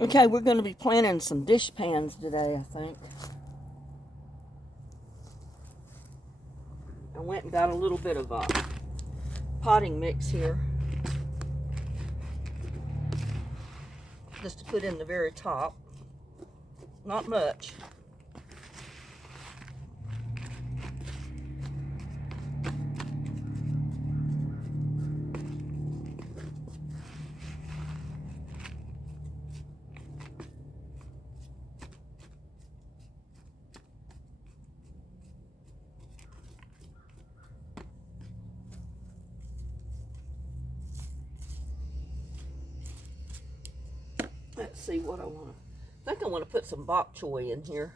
Okay, we're going to be planting some dishpans today, I think. I went and got a little bit of potting mix here, just to put in the very top. Not much. Let's see what I want to. I think I want to put some bok choy in here.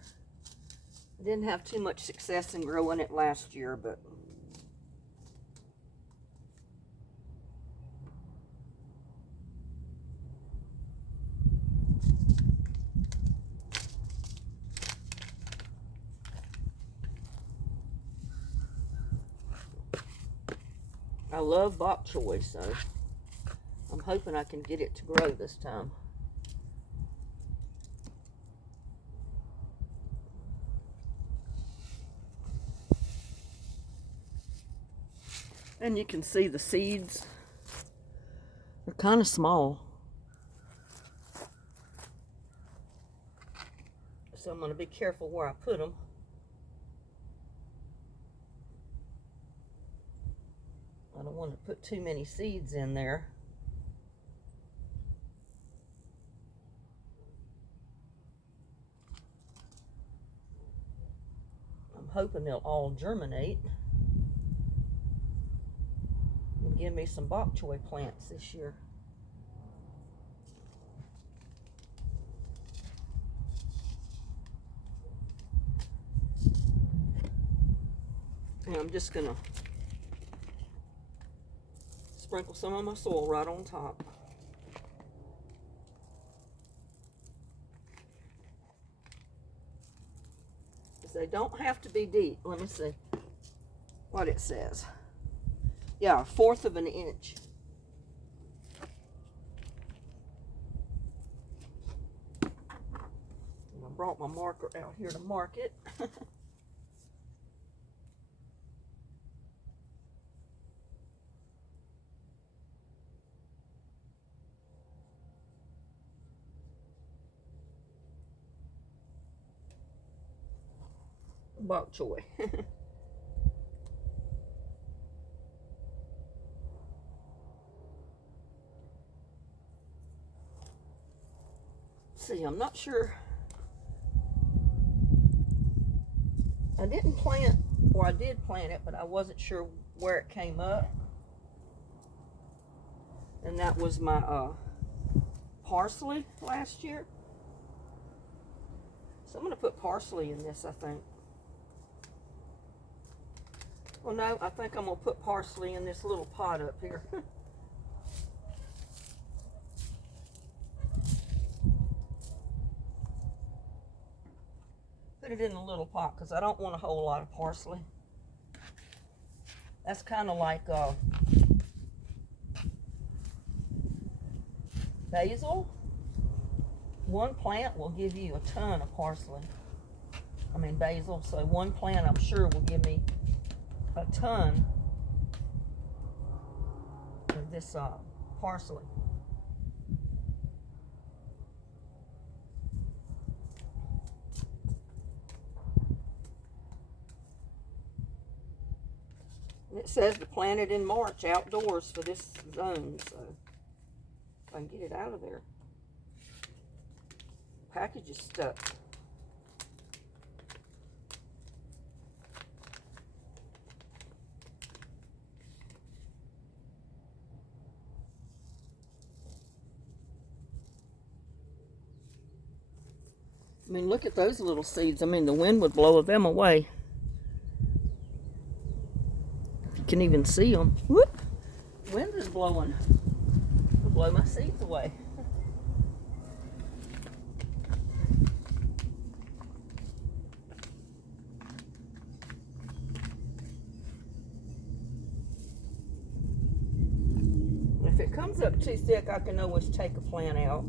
I didn't have too much success in growing it last year, but I love bok choy, so I'm hoping I can get it to grow this time. And you can see the seeds. They're kind of small. So I'm going to be careful where I put them. I don't want to put too many seeds in there. I'm hoping they'll all germinate and give me some bok choy plants this year. And I'm just going to sprinkle some of my soil right on top. They don't have to be deep. Let me see what it says. Yeah, 1/4 of an inch. And I brought my marker out here to mark it. Bok choy. See, I'm not sure. I didn't plant, or I did plant it, but I wasn't sure where it came up. And that was my parsley last year. So I'm going to put parsley in this, I think. Well, no, I think I'm going to put parsley in this little pot up here. Put it in a little pot because I don't want a whole lot of parsley. That's kind of like basil. One plant will give you a ton of parsley. I mean basil. So one plant I'm sure will give me a ton of this parsley. And it says to plant it in March outdoors for this zone, so if I can get it out of there. Package is stuck. I mean, look at those little seeds. I mean, the wind would blow them away. You can even see them. Whoop! Wind is blowing. It'll blow my seeds away. comes up too thick, I can always take a plant out.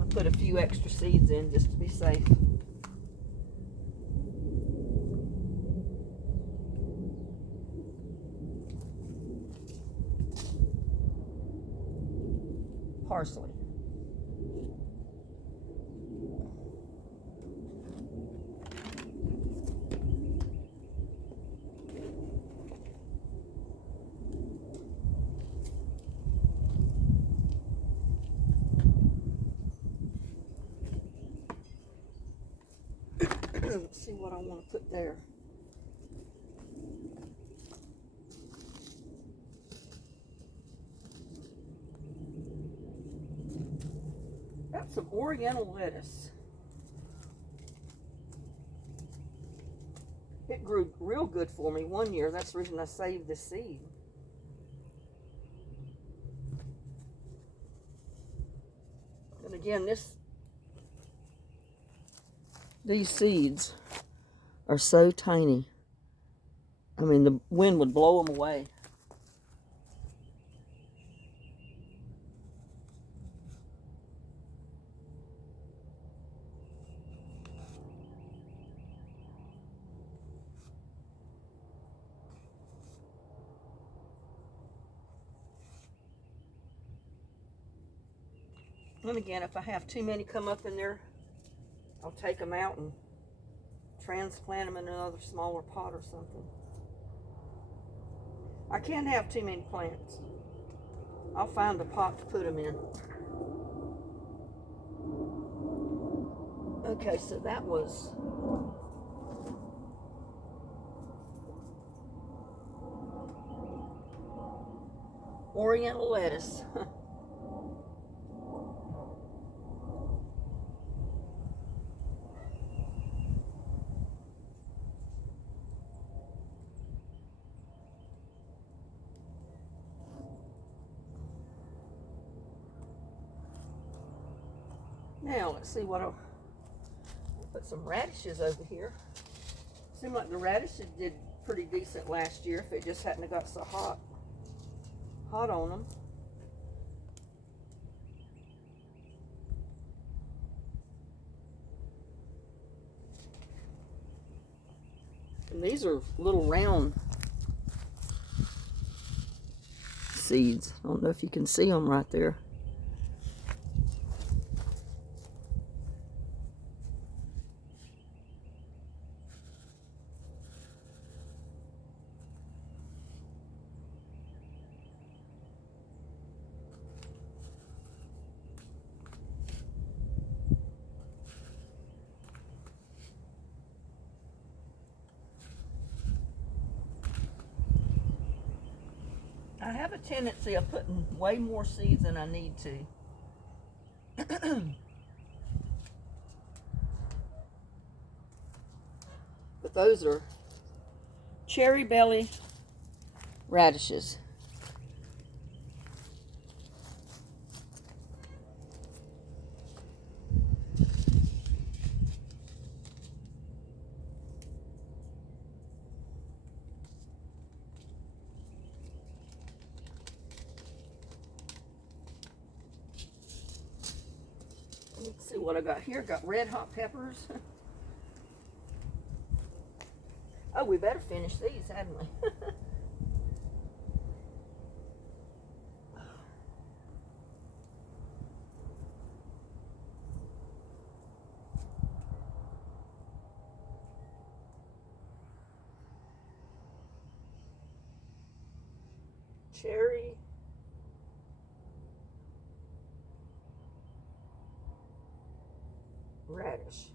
I put a few extra seeds in just to be safe. Parsley. Let's see what I want to put there. Got some Oriental lettuce. It grew real good for me one year. That's the reason I saved this seed. And again, these seeds are so tiny. I mean, the wind would blow them away. And again, if I have too many come up in there, I'll take them out and transplant them in another smaller pot or something. I can't have too many plants. I'll find a pot to put them in. Okay, so that was Oriental lettuce. Now, let's see what I'll put some radishes over here. Seemed like the radishes did pretty decent last year if it just hadn't got so hot on them. And these are little round seeds. I don't know if you can see them right there. I have a tendency of putting way more seeds than I need to. But those are cherry belly radishes. Let's see what I got here. Got red hot peppers. Oh, we better finish these, hadn't we? Cherry radish.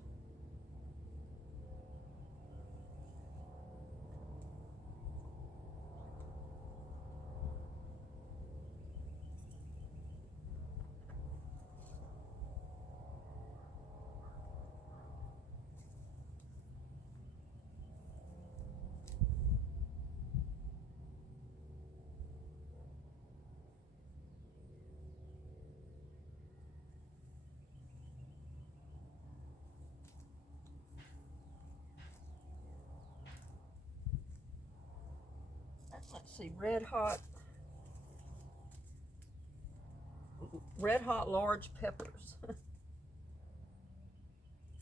Let's see, red hot red hot large peppers.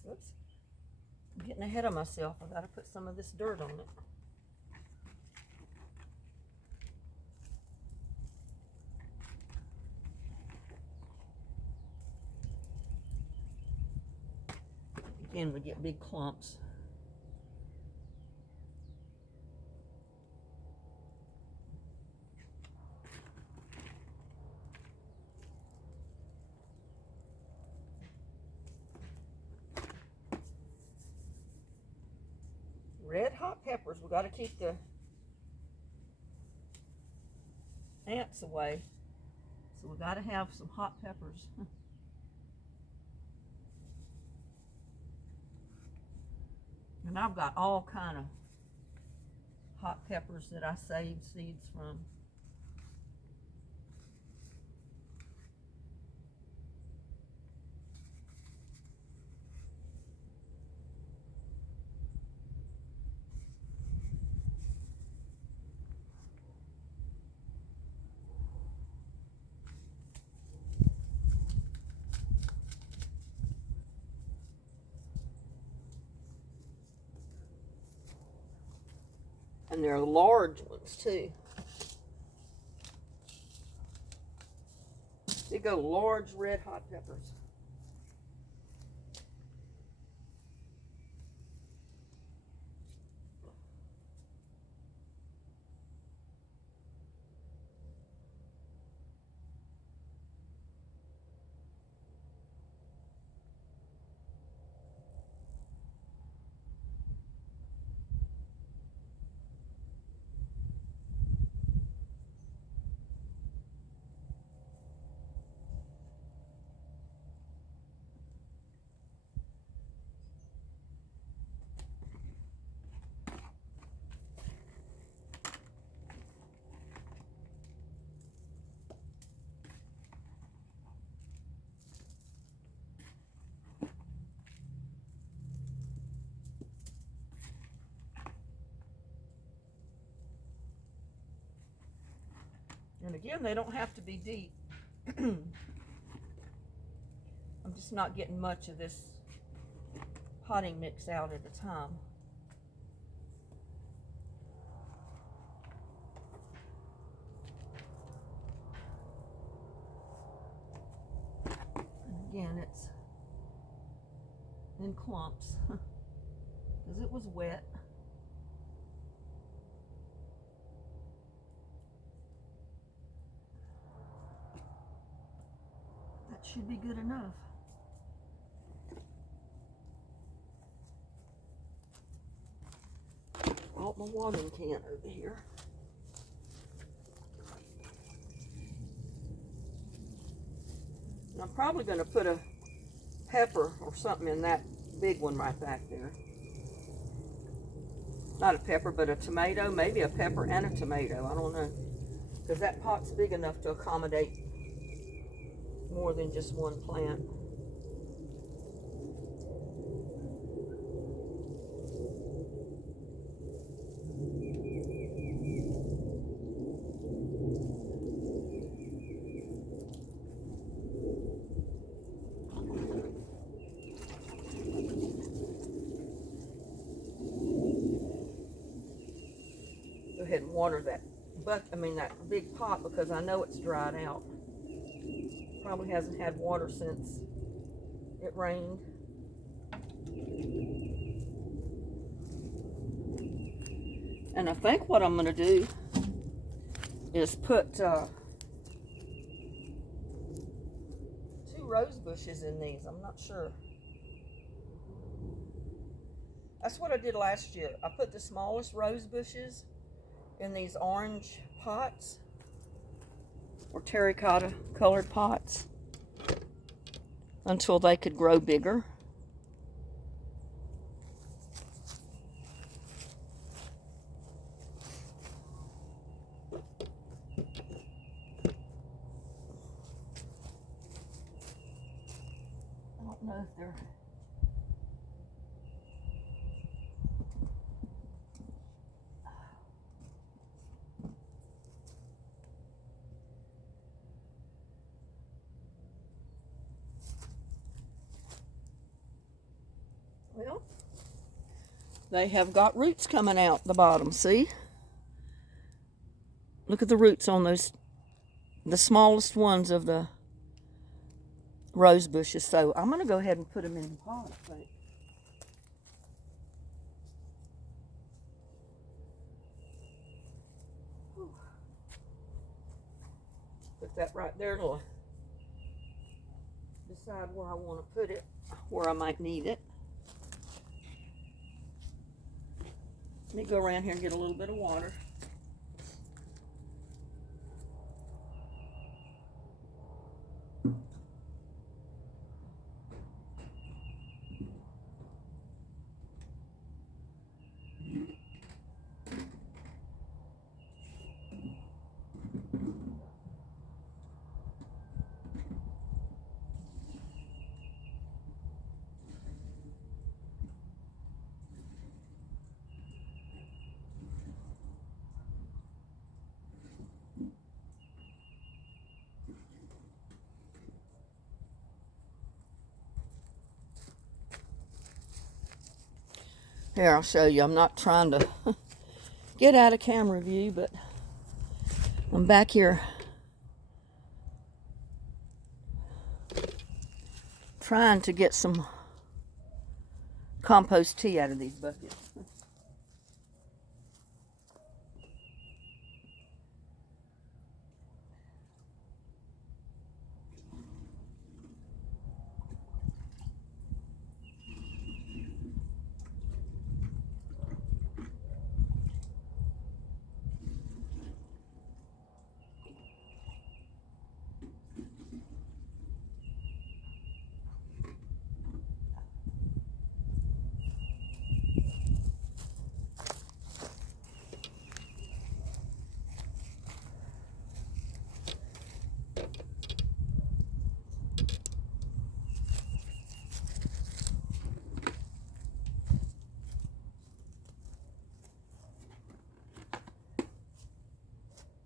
Oops, I'm getting ahead of myself. I gotta put some of this dirt on it. Again, we get big clumps. Red hot peppers. We got to keep the ants away. So we got to have some hot peppers. And I've got all kind of hot peppers that I saved seeds from. And they're large ones too. They go large red hot peppers. And again, they don't have to be deep. I'm just not getting much of this potting mix out at a time. And again, it's in clumps because it was wet. That should be good enough. Oh, my watering can over here. And I'm probably going to put a pepper or something in that big one right back there. Not a pepper, but a tomato. Maybe a pepper and a tomato. I don't know. Because that pot's big enough to accommodate more than just one plant. Go ahead and water that that big pot because I know it's dried out. Probably hasn't had water since it rained. And I think what I'm going to do is put 2 rose bushes in these. I'm not sure. That's what I did last year. I put the smallest rose bushes in these orange pots or terracotta colored pots until they could grow bigger. I don't know if they're they have got roots coming out the bottom, see? Look at the roots on those, the smallest ones of the rose bushes. So I'm going to go ahead and put them in the pot, I think. Put that right there to decide where I want to put it, where I might need it. Let me go around here and get a little bit of water. Here, I'll show you. I'm not trying to get out of camera view, but I'm back here trying to get some compost tea out of these buckets.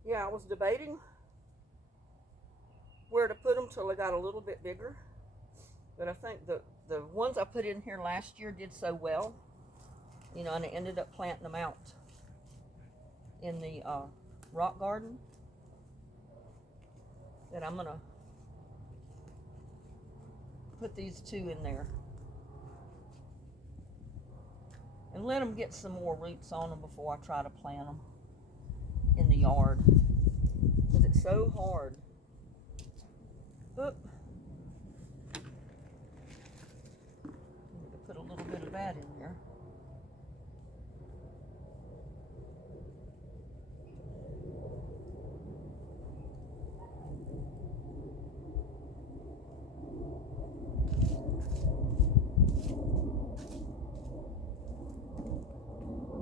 Yeah, I was debating where to put them till they got a little bit bigger. But I think the ones I put in here last year did so well, you know, and I ended up planting them out in the rock garden, that I'm gonna put these two in there and let them get some more roots on them before I try to plant them in the yard, because it's so hard. Oop. Need to put a little bit of that in there.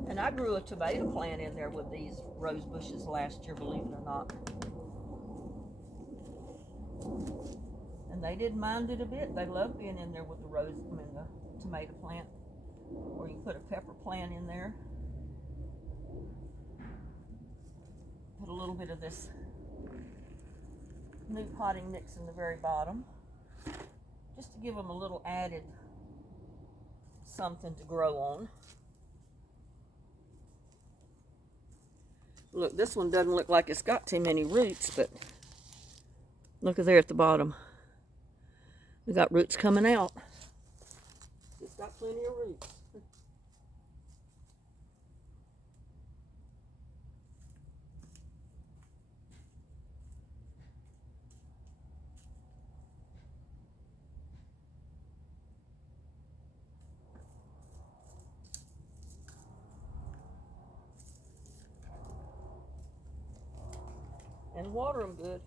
And I grew a tomato plant in there with these rose bushes last year, believe it or not. And they didn't mind it a bit. They loved being in there with the the tomato plant. Or you can put a pepper plant in there. Put a little bit of this new potting mix in the very bottom, just to give them a little added something to grow on. Look, this one doesn't look like it's got too many roots, but look at there at the bottom. We got roots coming out. It's got plenty of roots. And water them good.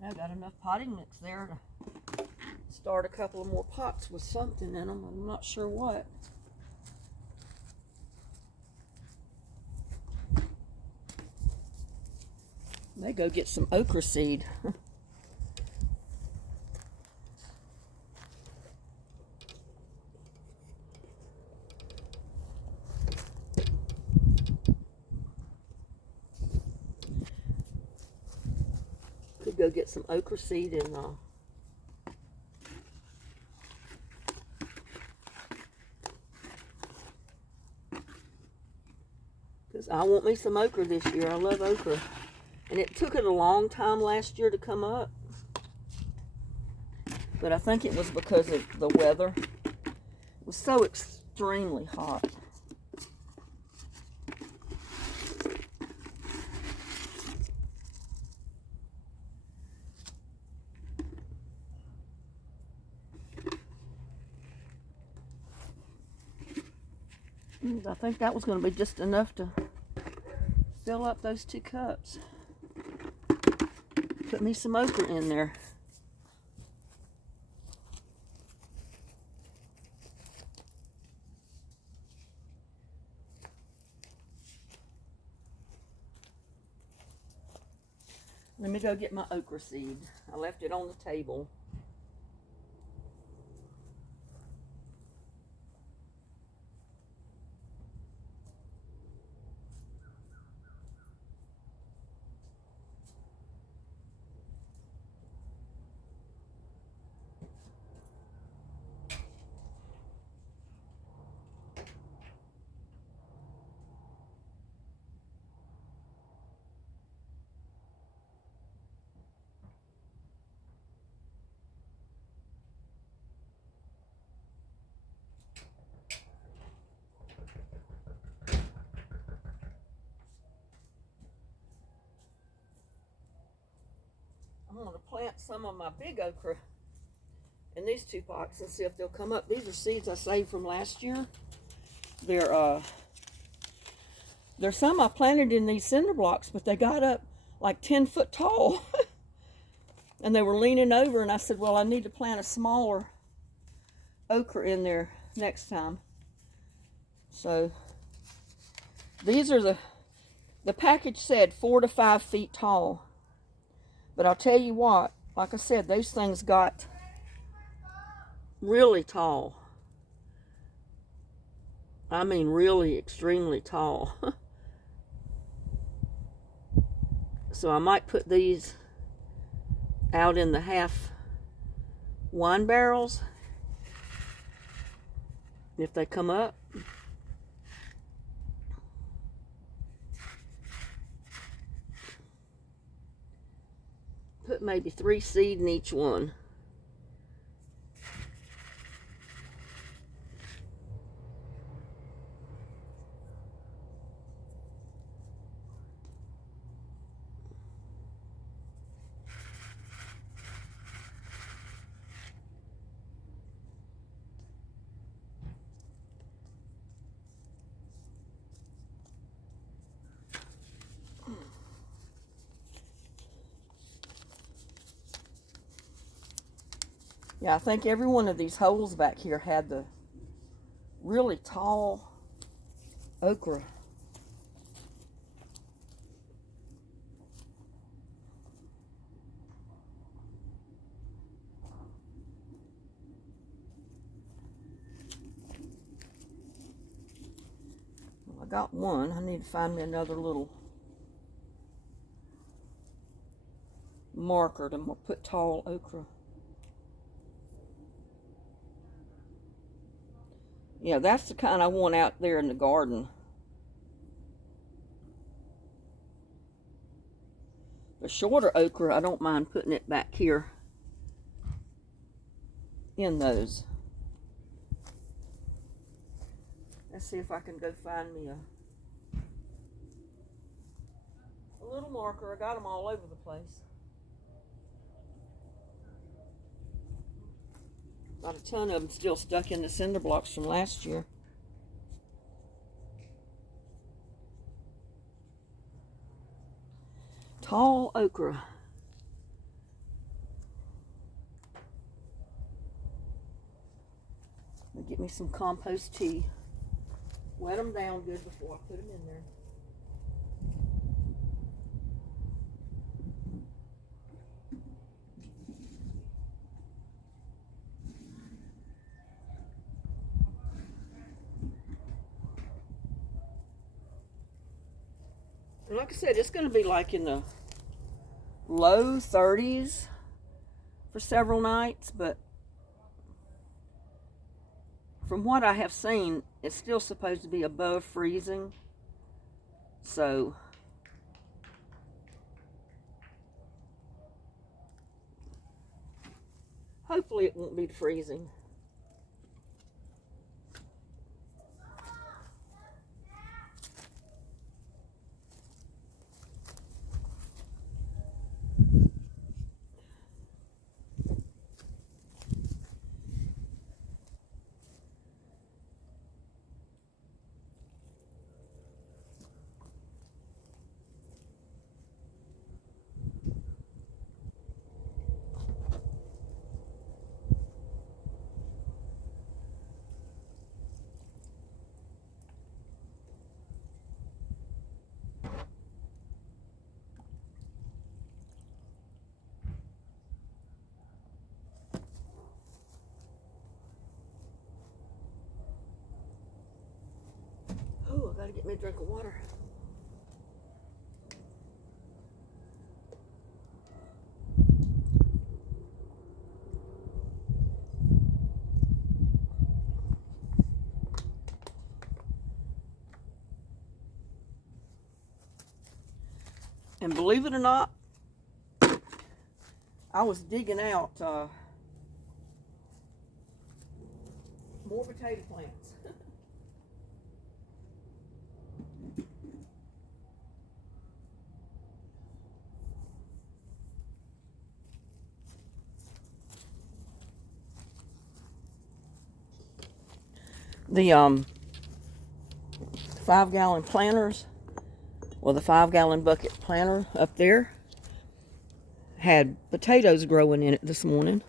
I've got enough potting mix there to start a couple of more pots with something in them. I'm not sure what. May go get some okra seed. get some okra seed and because I want me some okra this year. I love okra. And it took it a long time last year to come up. But I think it was because of the weather. It was so extremely hot. I think that was going to be just enough to fill up those 2 cups. Put me some okra in there. Let me go get my okra seed. I left it on the table. I'm going to plant some of my big okra in these 2 pots and see if they'll come up. These are seeds I saved from last year. They're some I planted in these cinder blocks, but they got up like 10 foot tall. And they were leaning over, and I said, well, I need to plant a smaller okra in there next time. So these are the package said 4 to 5 feet tall. But I'll tell you what, like I said, those things got really tall. I mean, really extremely tall. So I might put these out in the half wine barrels if they come up. Put maybe 3 seed in each one. Yeah, I think every one of these holes back here had the really tall okra. Well, I got one. I need to find me another little marker to put tall okra. Yeah, that's the kind I want out there in the garden. The shorter okra, I don't mind putting it back here in those. Let's see if I can go find me a little marker. I got them all over the place. Got a ton of them still stuck in the cinder blocks from last year. Tall okra. I'll get me some compost tea. Wet them down good before I put them in there. And like I said, it's going to be like in the low 30s for several nights, but from what I have seen, it's still supposed to be above freezing. So hopefully it won't be freezing. Oh, I gotta get me a drink of water. And believe it or not, I was digging out more potato plants. The 5-gallon planters, or the 5-gallon bucket planter up there, had potatoes growing in it this morning.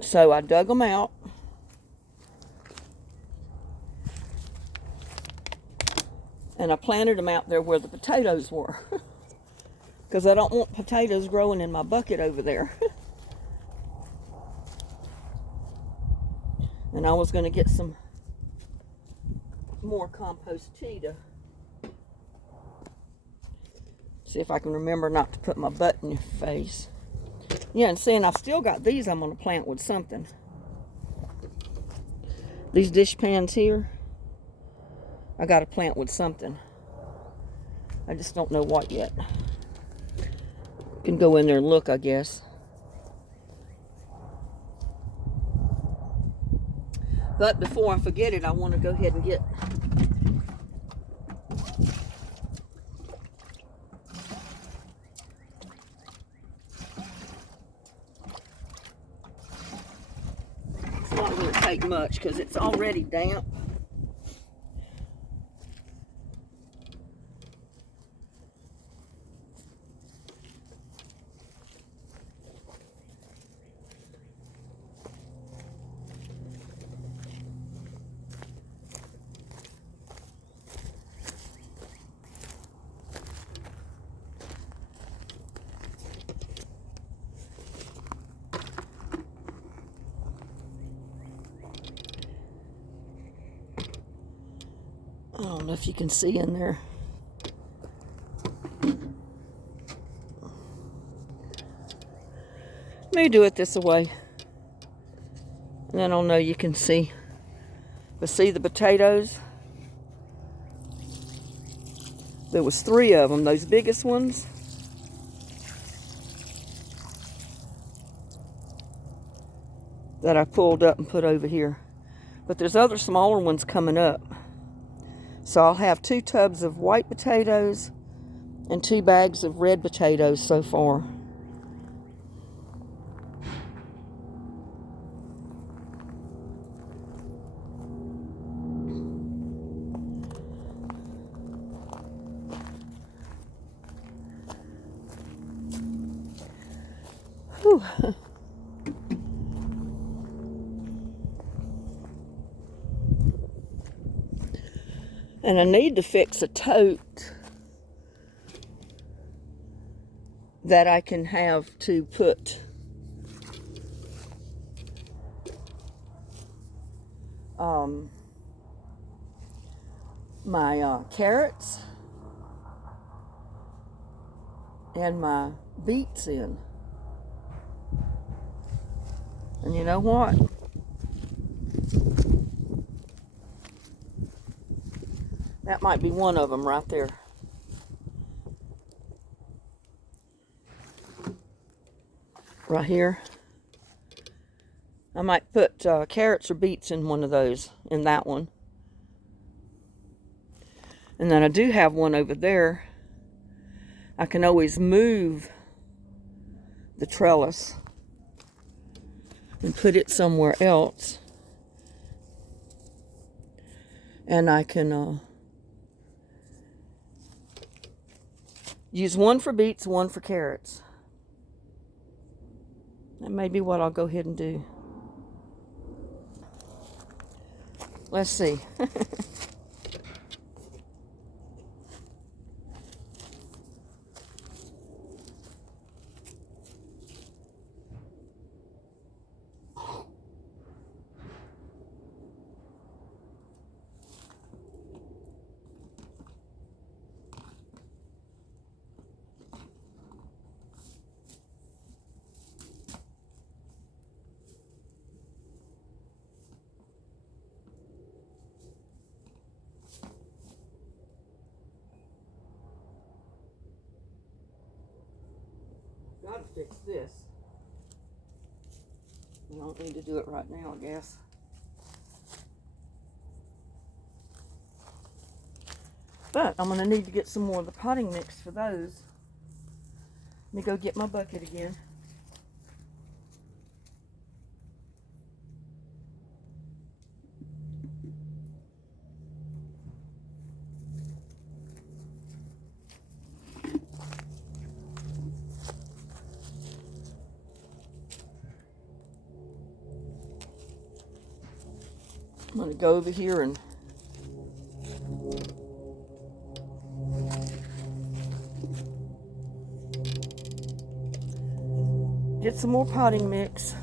So I dug them out. And I planted them out there where the potatoes were. Because I don't want potatoes growing in my bucket over there. And I was going to get some more compost tea to see if I can remember not to put my butt in your face. Yeah, and seeing I've still got these I'm going to plant with something. These dishpans here, I got to plant with something. I just don't know what yet. Can go in there and look, I guess. But before I forget it, I want to go ahead and get it's not going to take much because it's already damp. I don't know if you can see in there. Let me do it this way. And I don't know, you can see. But see the potatoes? There was 3 of them, those biggest ones. That I pulled up and put over here. But there's other smaller ones coming up. So I'll have 2 tubs of white potatoes and 2 bags of red potatoes so far. Whew. And I need to fix a tote that I can have to put my carrots and my beets in. And you know what? That might be one of them right there. Right here. I might put carrots or beets in one of those, in that one. And then I do have one over there. I can always move the trellis and put it somewhere else. And I can use one for beets, one for carrots. That may be what I'll go ahead and do. Let's see. Gotta fix this. I don't need to do it right now, I guess. But I'm gonna need to get some more of the potting mix for those. Let me go get my bucket again. I'm going to go over here and get some more potting mix.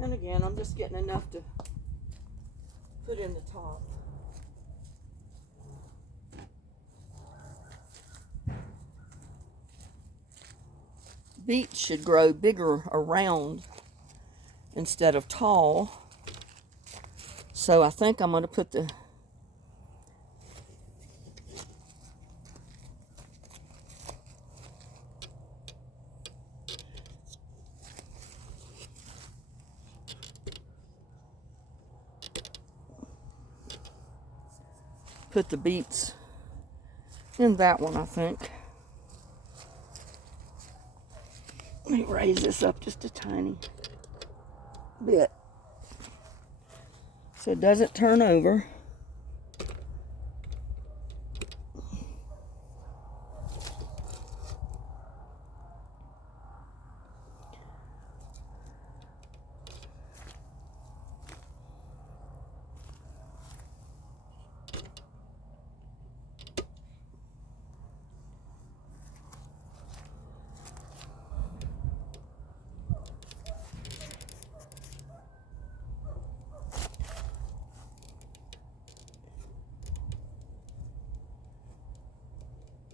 And again, I'm just getting enough to put in the top. Beets should grow bigger around instead of tall. So I think I'm going to put the beets in that one, I think. Let me raise this up just a tiny bit so it doesn't turn over.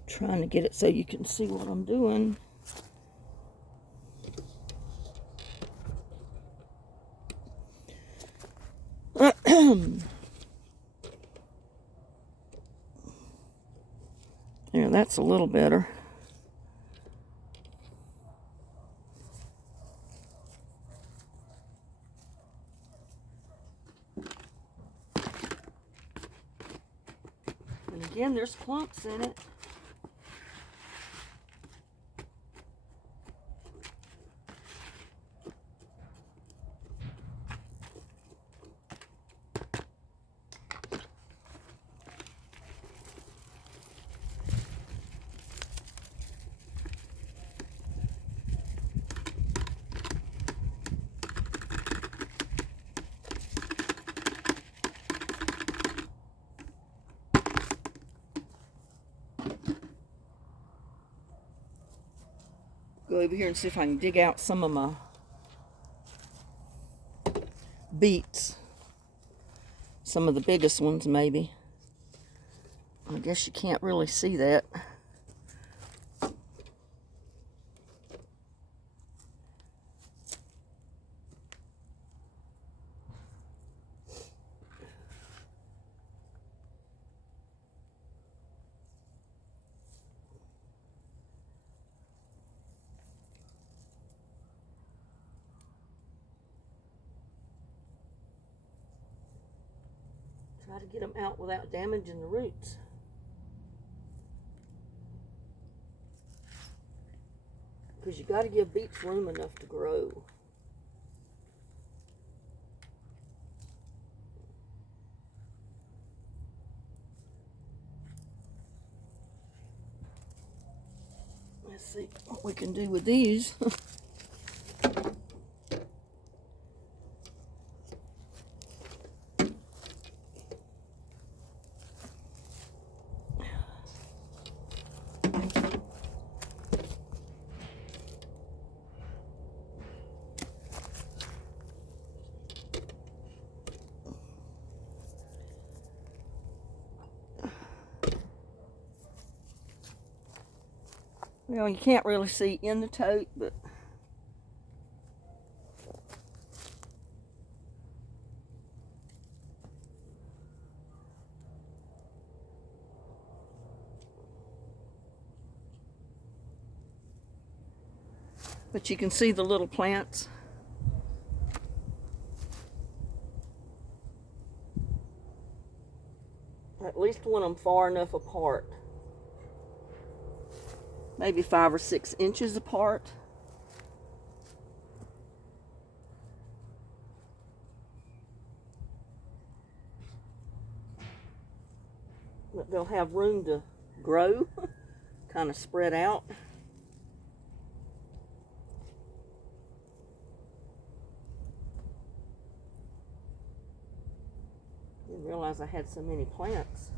Trying to get it so you can see what I'm doing. that's a little better. And again, there's clumps in it. Go over here and see if I can dig out some of my beets. Some of the biggest ones, maybe. I guess you can't really see that. Try to get them out without damaging the roots. Because you got to give beets room enough to grow. Let's see what we can do with these. Well, you can't really see in the tote, but you can see the little plants. At least want them far enough apart. Maybe 5 or 6 inches apart. But they'll have room to grow, kind of spread out. Didn't realize I had so many plants.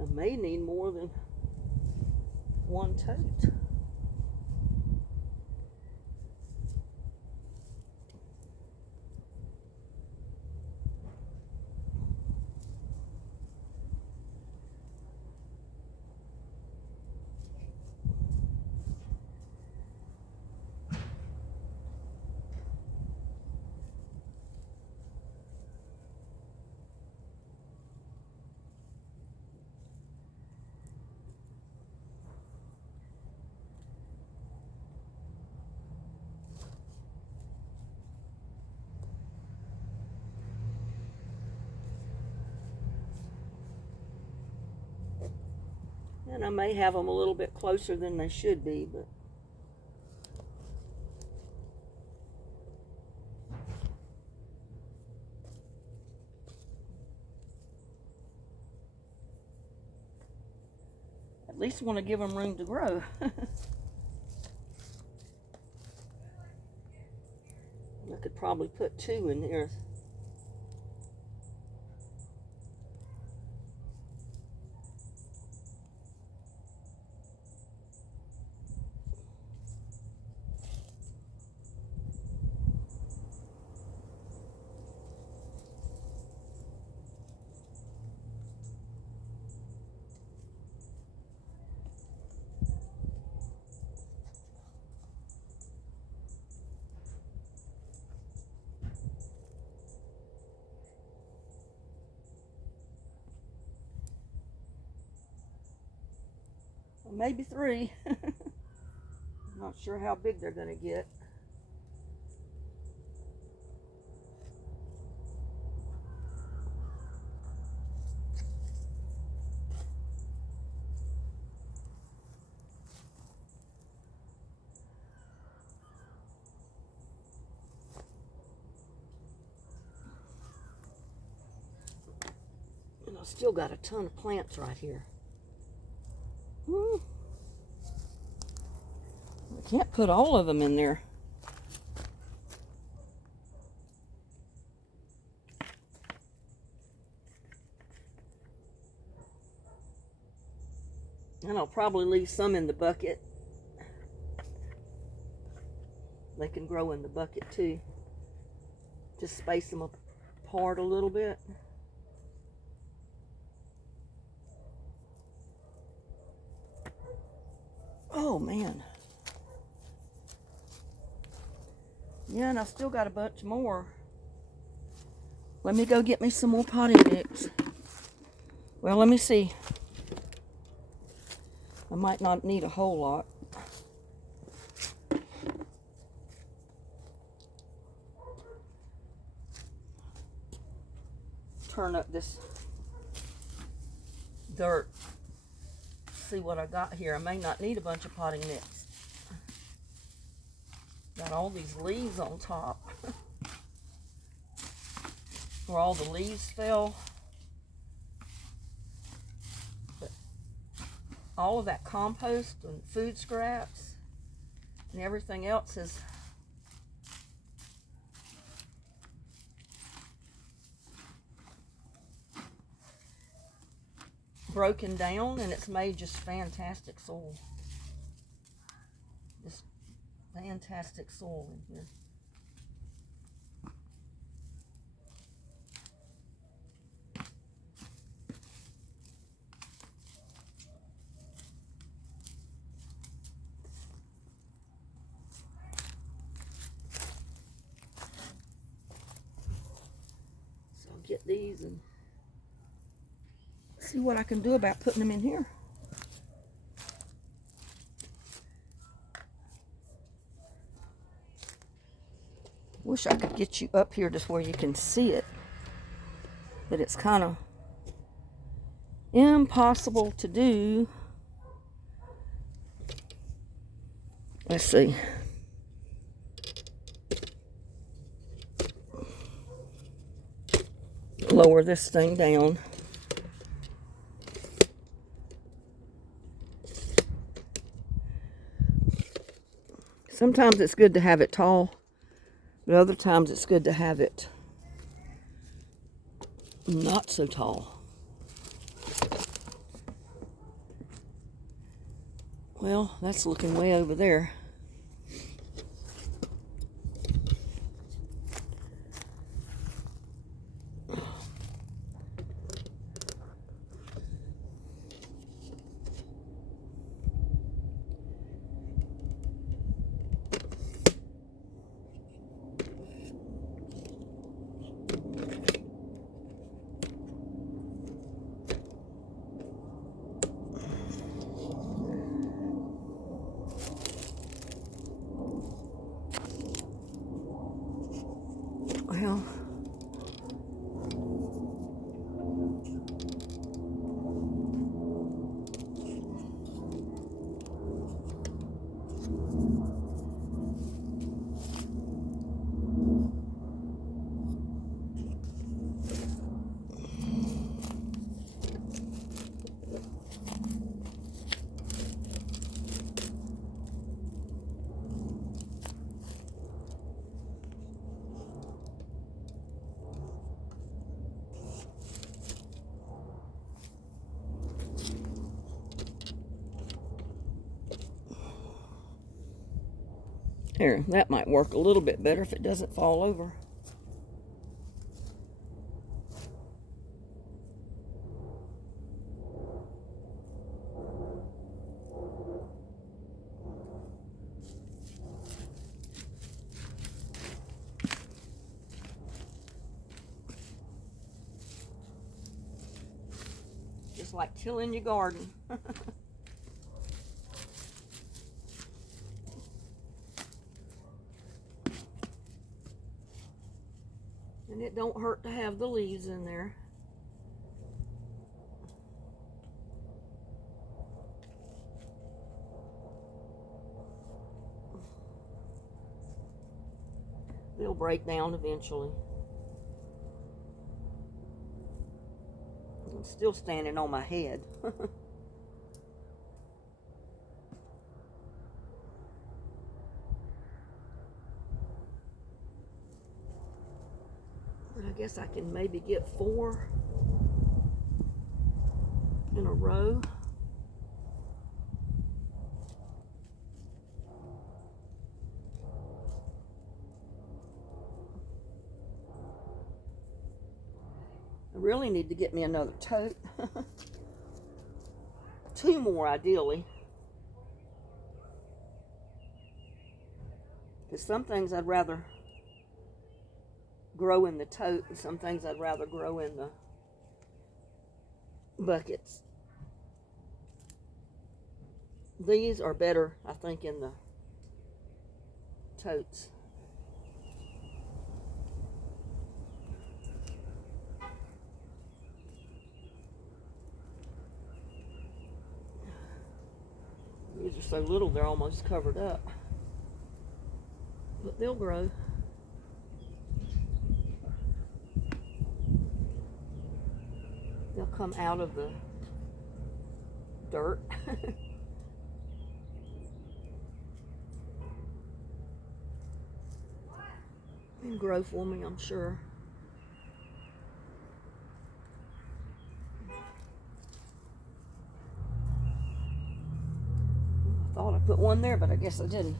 I may need more than one tote. And I may have them a little bit closer than they should be, but at least want to give them room to grow. I could probably put 2 in there. maybe 3. Not sure how big they're going to get. And I've still got a ton of plants right here. I can't put all of them in there. And I'll probably leave some in the bucket. They can grow in the bucket too. Just space them apart a little bit. Oh man. Yeah, and I've still got a bunch more. Let me go get me some more potting mix. Well, let me see. I might not need a whole lot. Turn up this dirt. See what I got here. I may not need a bunch of potting mix. Got all these leaves on top. Where all the leaves fell. But all of that compost and food scraps and everything else is broken down, and it's made just fantastic soil. Just fantastic soil in here. So I'll get these and see what I can do about putting them in here. Wish I could get you up here just where you can see it, but it's kind of impossible to do. Let's see. Lower this thing down. Sometimes it's good to have it tall, but other times it's good to have it not so tall. Well, that's looking way over there. Well, here, that might work a little bit better if it doesn't fall over. Just like tilling your garden. And it don't hurt to have the leaves in there. They'll break down eventually. I'm still standing on my head. But I guess I can maybe get 4 in a row. I really need to get me another tote. 2 more ideally. Because some things I'd rather grow in the tote, and some things I'd rather grow in the buckets. These are better, I think, in the totes. These are so little they're almost covered up. But they'll grow. They'll come out of the dirt. And grow for me, I'm sure. I thought I put one there, but I guess I didn't.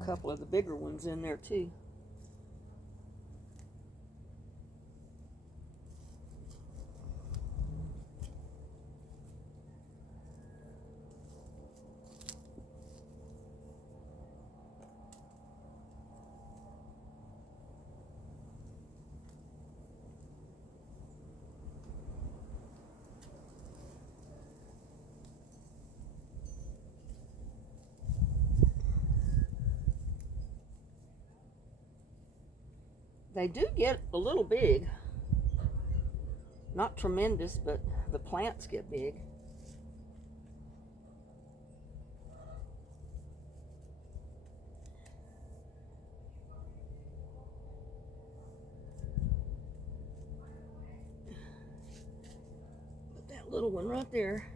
A couple of the bigger ones in there too. They do get a little big. Not tremendous, but the plants get big. But that little one right there.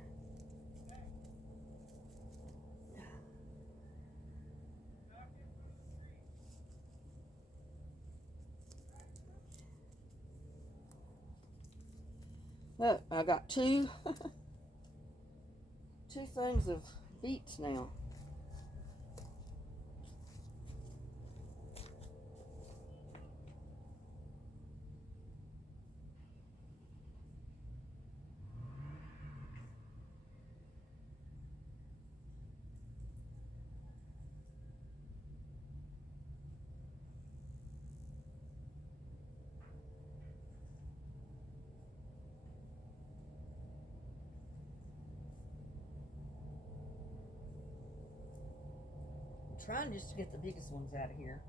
Look, I got two things of beets now. Trying just to get the biggest ones out of here.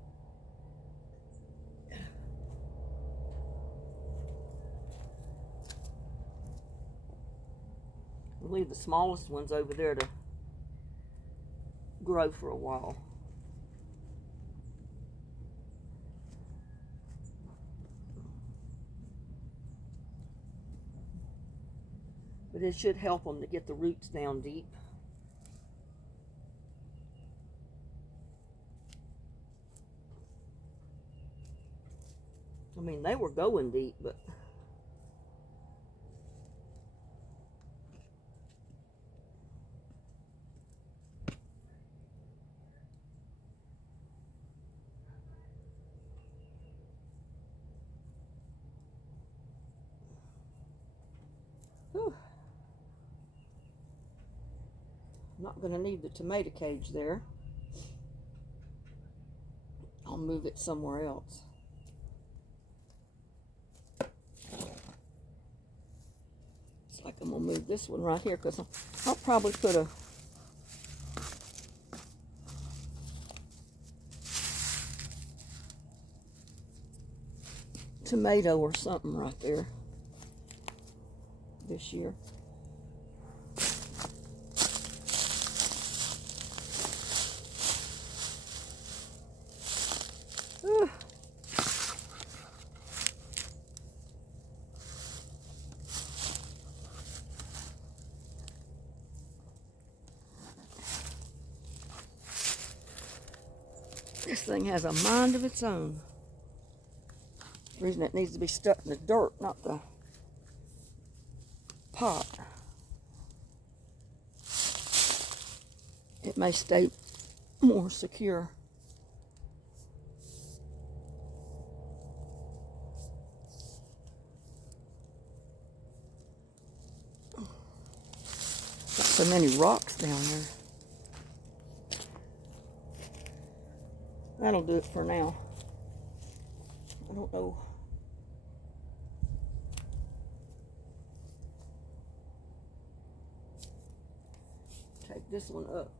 We'll leave the smallest ones over there to grow for a while. But it should help them to get the roots down deep. I mean, they were going deep, but Whew. I'm not going to need the tomato cage there. I'll move it somewhere else. It's like I'm going to move this one right here because I'll probably put a tomato or something right there this year. This thing has a mind of its own. The reason it needs to be stuck in the dirt, not the pot. It may stay more secure. Got so many rocks down there. That'll do it for now. I don't know. Take this one up.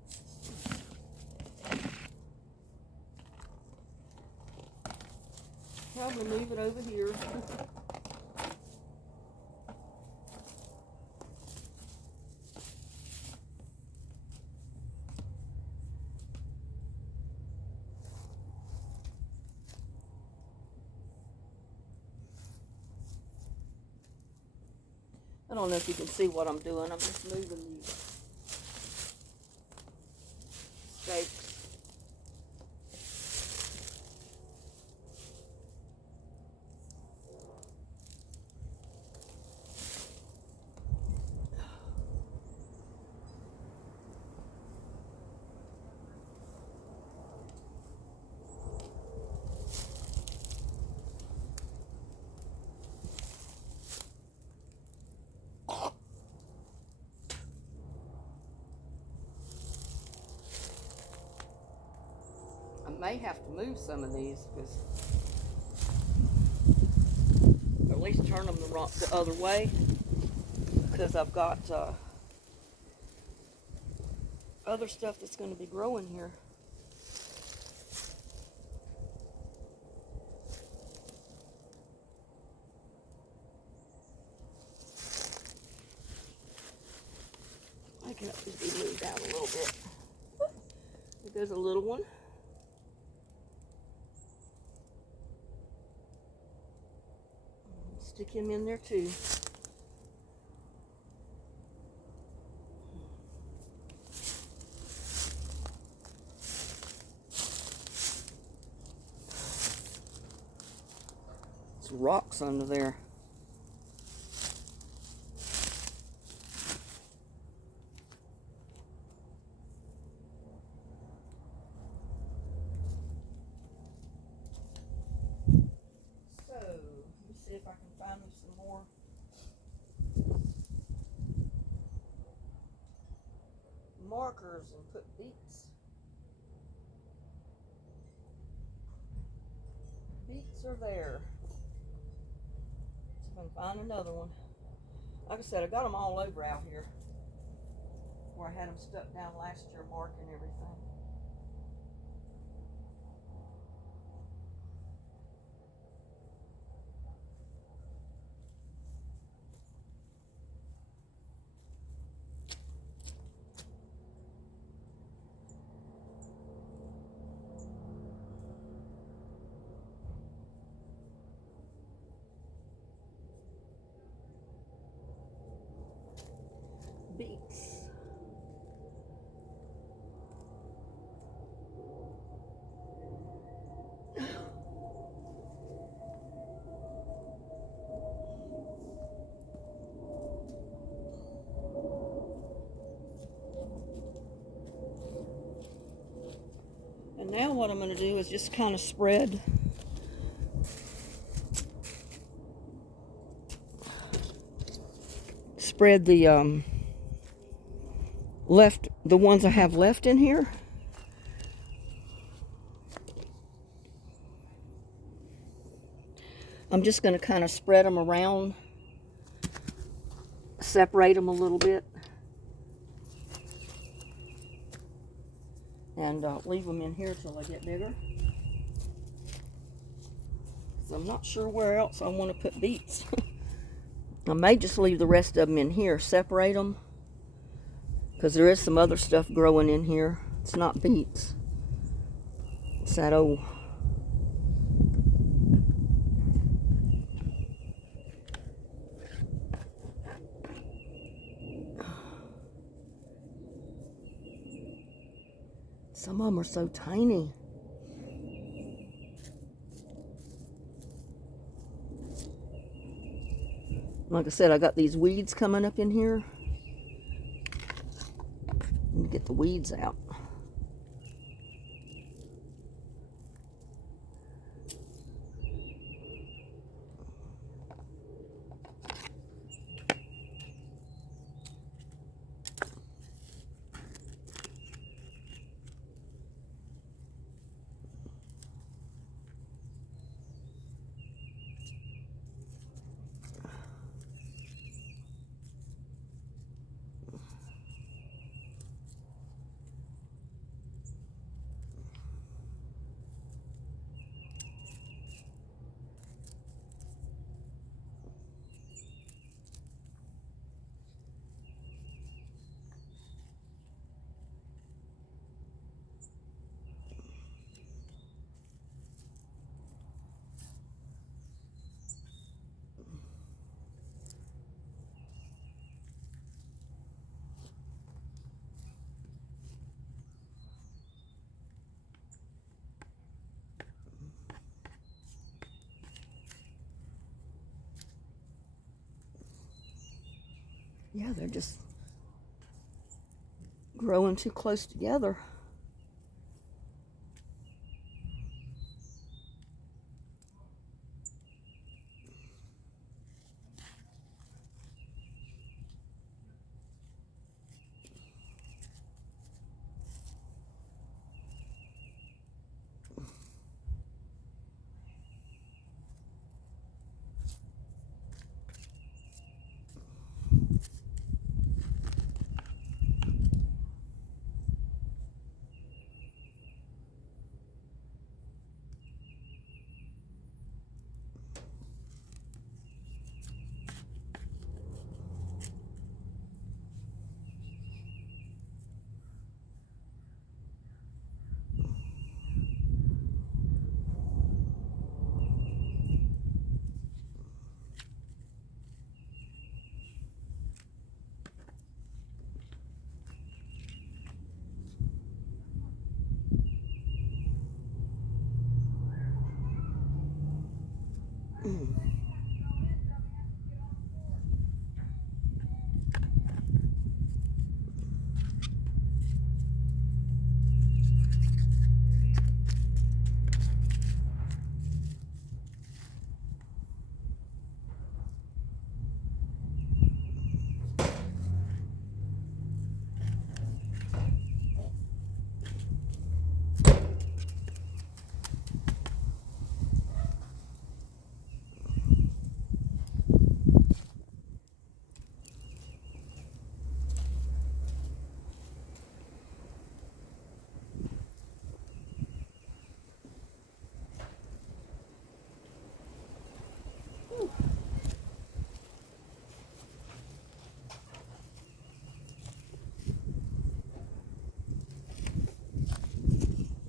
Probably move it over here. I don't know if you can see what I'm doing. I'm just moving these stakes. I may have to move some of these because, or at least turn them the other way, because I've got other stuff that's going to be growing here. I can just be moved out a little bit. There's a little one. Stick him in there too. There's rocks under there. See if I can find me some more markers and put beets. Beets are there. See if I can find another one. Like I said, I got them all over out here where I had them stuck down last year marking everything. Beets. And now what I'm going to do is just kind of spread spread the the ones I have left in here. I'm just going to kind of spread them around, separate them a little bit, and leave them in here till they get bigger. So I'm not sure where else I want to put beets. I may just leave the rest of them in here, separate them, because there is some other stuff growing in here. It's not beets. It's that old. Some of them are so tiny. Like I said, I got these weeds coming up in here. Let me get the weeds out. Yeah, they're just growing too close together.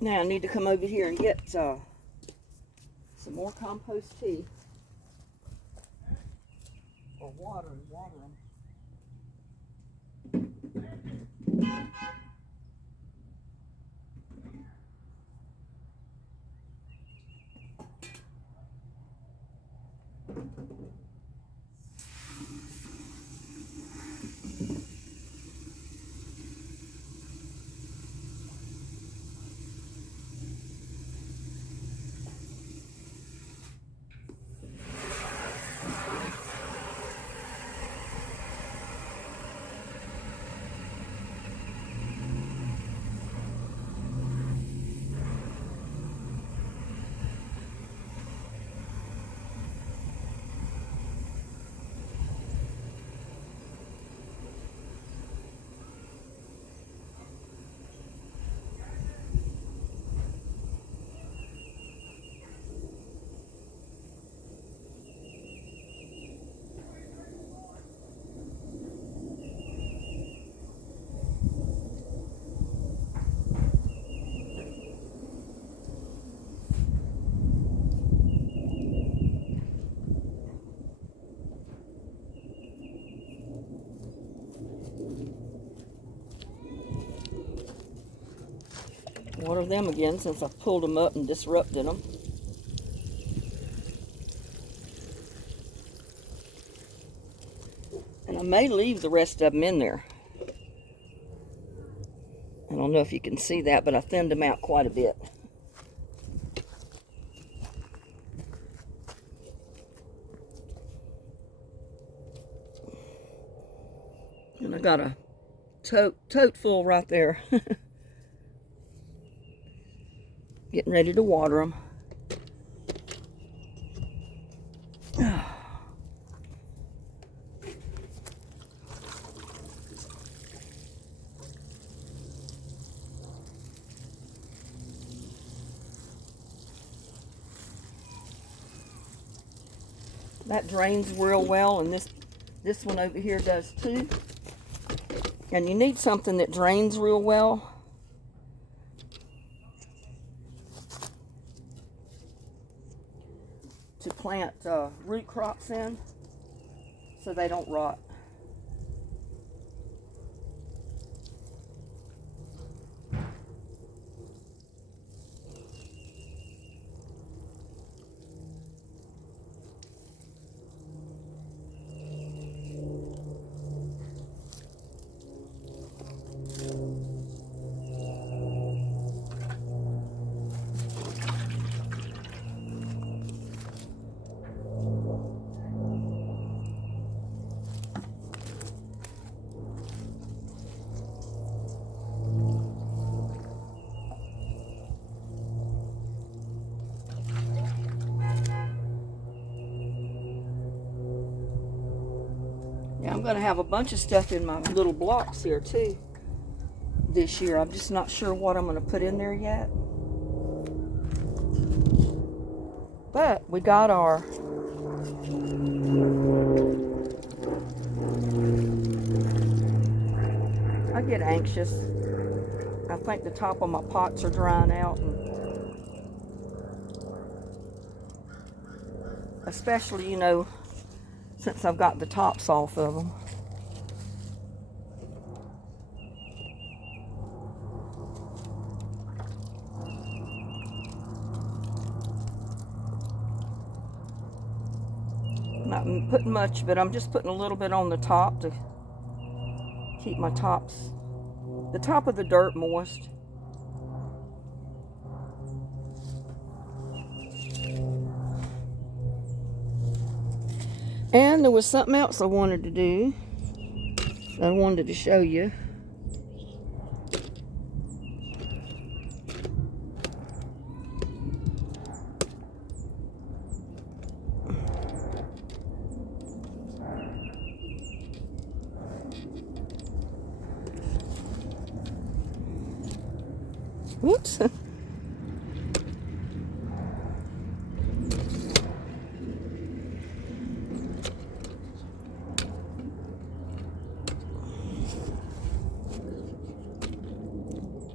Now I need to come over here and get some more compost tea. Or water and water them. Water them again since I've pulled them up and disrupted them. And I may leave the rest of them in there. I don't know if you can see that, but I thinned them out quite a bit. And I got a tote full right there. Getting ready to water them. That drains real well, and this one over here does too. And you need something that drains real well. To plant root crops in so they don't rot. Yeah, I'm going to have a bunch of stuff in my little blocks here too this year. I'm just not sure what I'm going to put in there yet. But we got our I get anxious. I think the top of my pots are drying out, and especially, you know, since I've got the tops off of them. Not putting much, but I'm just putting a little bit on the top to keep my tops, the top of the dirt moist. And there was something else I wanted to do. I wanted to show you. Whoops.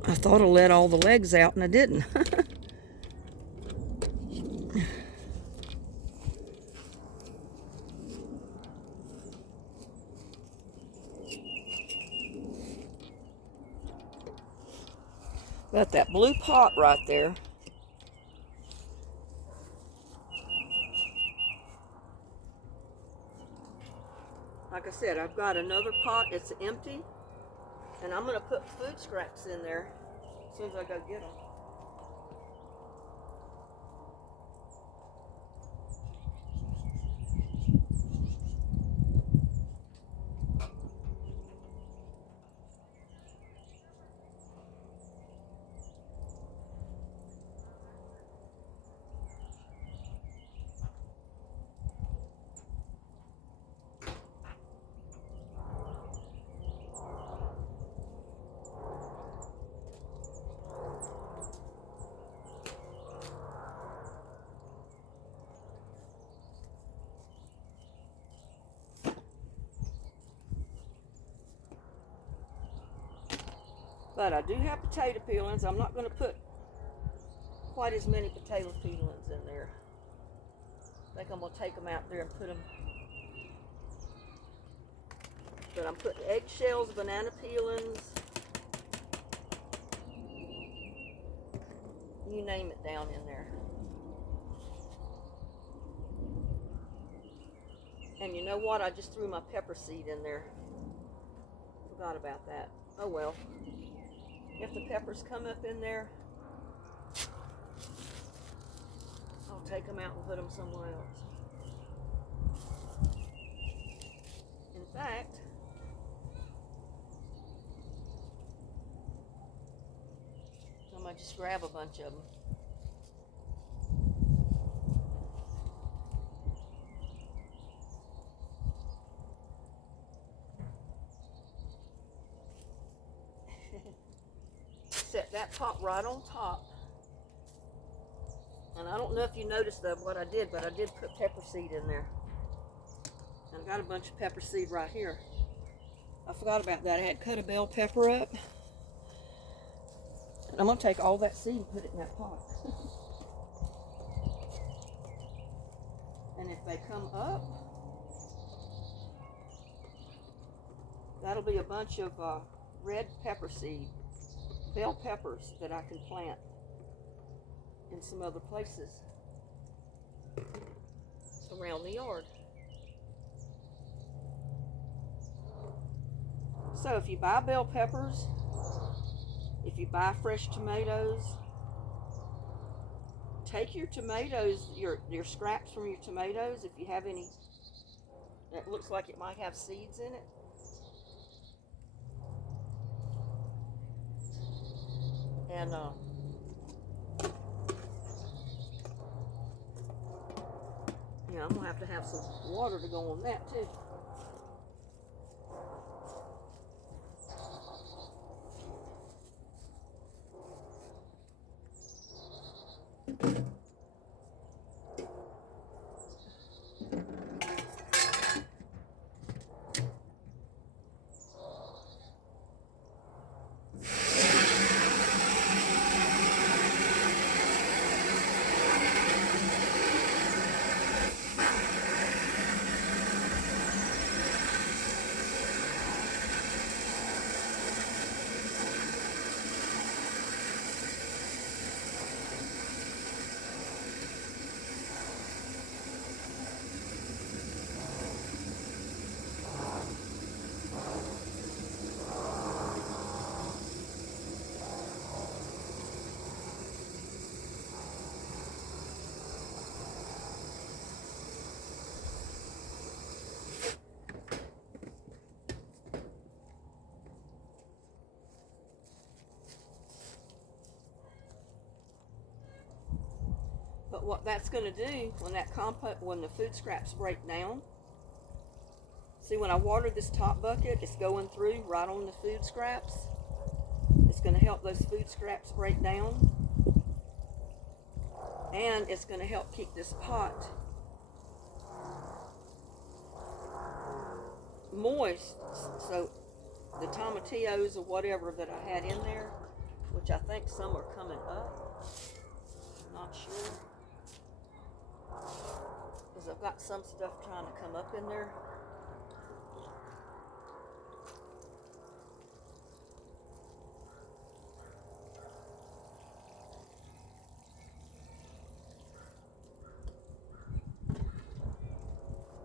I thought I let all the legs out and I didn't. Got that blue pot right there. Like I said, I've got another pot. It's empty. And I'm going to put food scraps in there as soon as I go get them. But I do have potato peelings. I'm not going to put quite as many potato peelings in there. I think I'm going to take them out there and put them. But I'm putting eggshells, banana peelings, you name it down in there. And you know what? I just threw my pepper seed in there. Forgot about that. Oh well. If the peppers come up in there, I'll take them out and put them somewhere else. In fact, I might just grab a bunch of them. Set that pot right on top. And I don't know if you noticed what I did, but I did put pepper seed in there. And I got a bunch of pepper seed right here. I forgot about that. I had cut a bell pepper up. And I'm going to take all that seed and put it in that pot. And if they come up, that'll be a bunch of red pepper seed, bell peppers that I can plant in some other places around the yard. So if you buy bell peppers, if you buy fresh tomatoes, take your tomatoes, your scraps from your tomatoes, if you have any that looks like it might have seeds in it. And yeah, I'm gonna have to have some water to go on that too. But what that's going to do when when the food scraps break down, see when I water this top bucket, it's going through right on the food scraps. It's going to help those food scraps break down, and it's going to help keep this pot moist. So the tomatillos or whatever that I had in there, which I think some are coming up, I'm not sure. Because I've got some stuff trying to come up in there.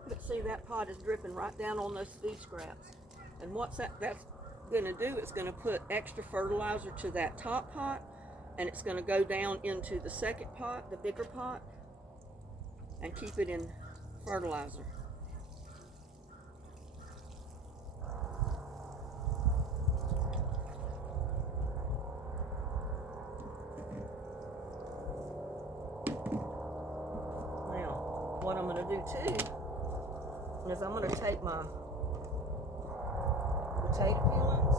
But see, that pot is dripping right down on those food scraps. And what's that's going to do, it's going to put extra fertilizer to that top pot, and it's going to go down into the second pot, the bigger pot, and keep it in fertilizer. Now, what I'm going to do too is I'm going to take my potato peelings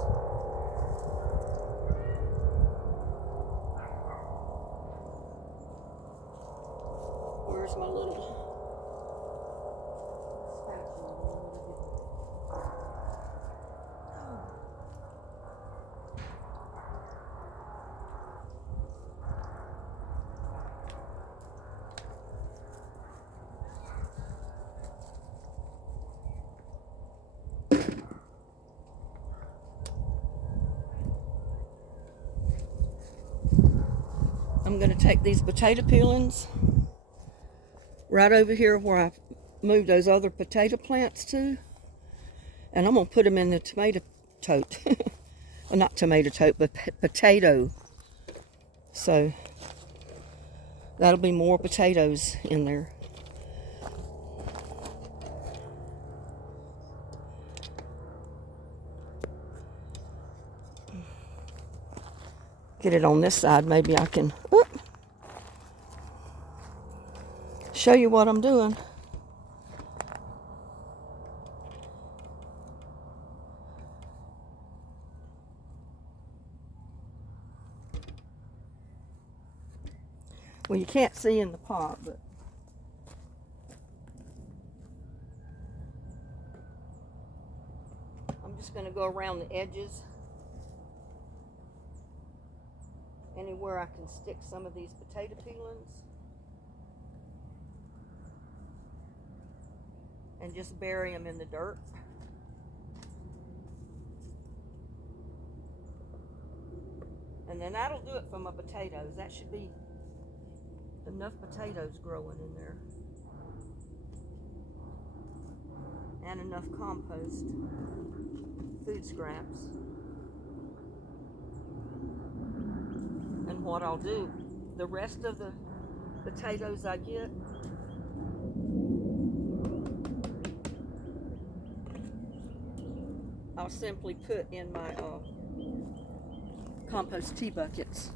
where's my little I'm I'm going to take these potato peelings right over here where I moved those other potato plants to, and I'm going to put them in the tomato tote. Well, not tomato tote, but potato. So that'll be more potatoes in there. Get it on this side. Maybe I can show you what I'm doing. Well, you can't see in the pot, but I'm just going to go around the edges. Anywhere I can stick some of these potato peelings. And just bury them in the dirt. And then that'll do it for my potatoes. That should be enough potatoes growing in there. And enough compost, food scraps. And what I'll do, the rest of the potatoes I get, I'll simply put in my compost tea buckets.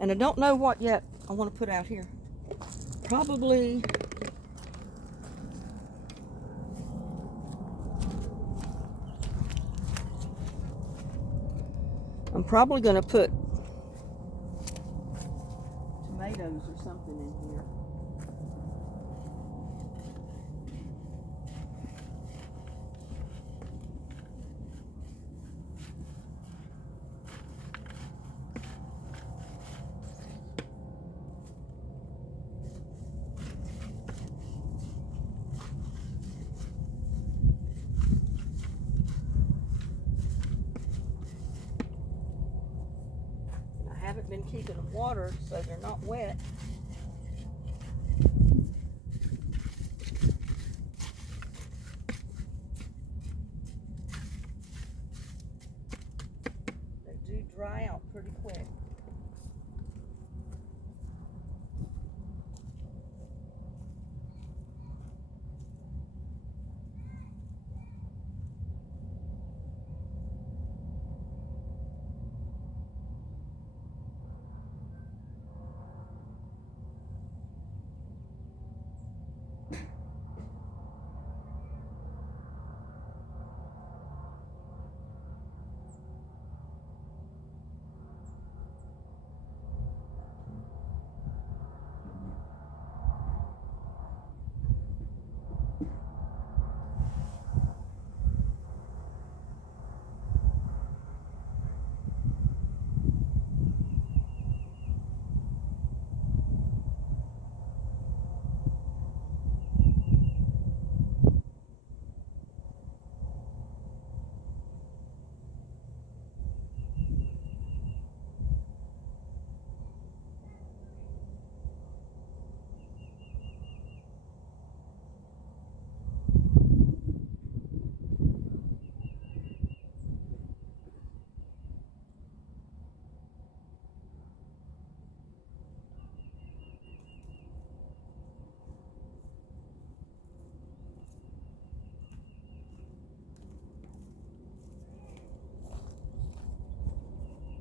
And I don't know what yet I want to put out here. Probably I'm probably going to put tomatoes or something in here. I haven't been keeping them watered, so they're not wet. They do dry out pretty quick.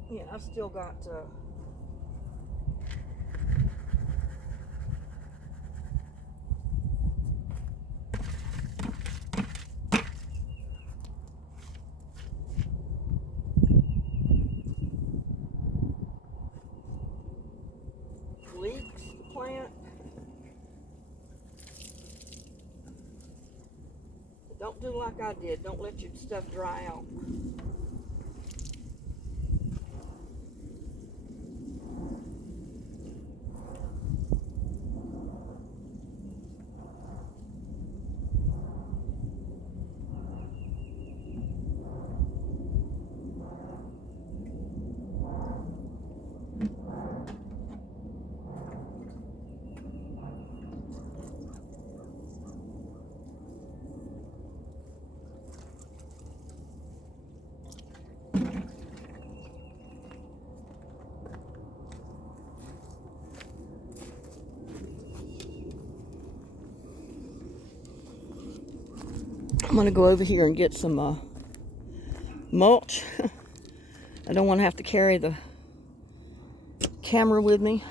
Yeah, I've still got leeks to plant. But don't do like I did. Don't let your stuff dry out. gonna go over here and get some mulch. I don't want to have to carry the camera with me.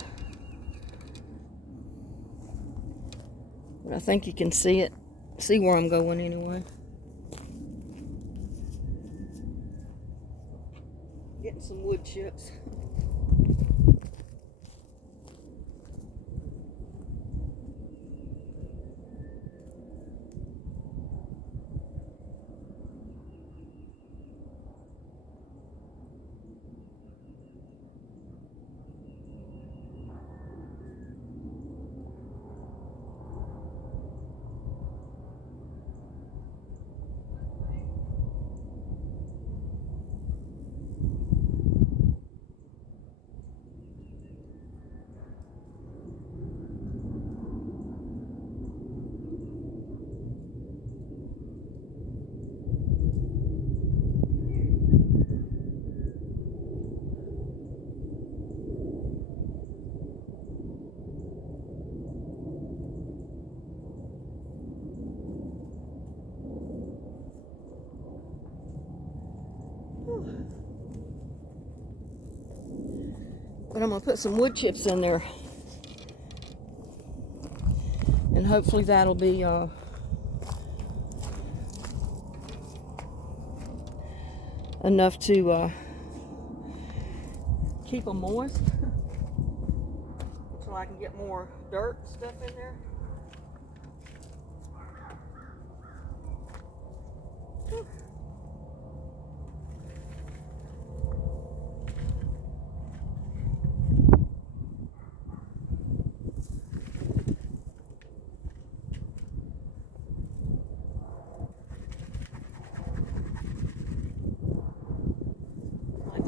But I think you can see where I'm going anyway. Getting some wood chips. But I'm going to put some wood chips in there. And hopefully that'll be enough to keep them moist. Until I can get more dirt and stuff in there. Whew.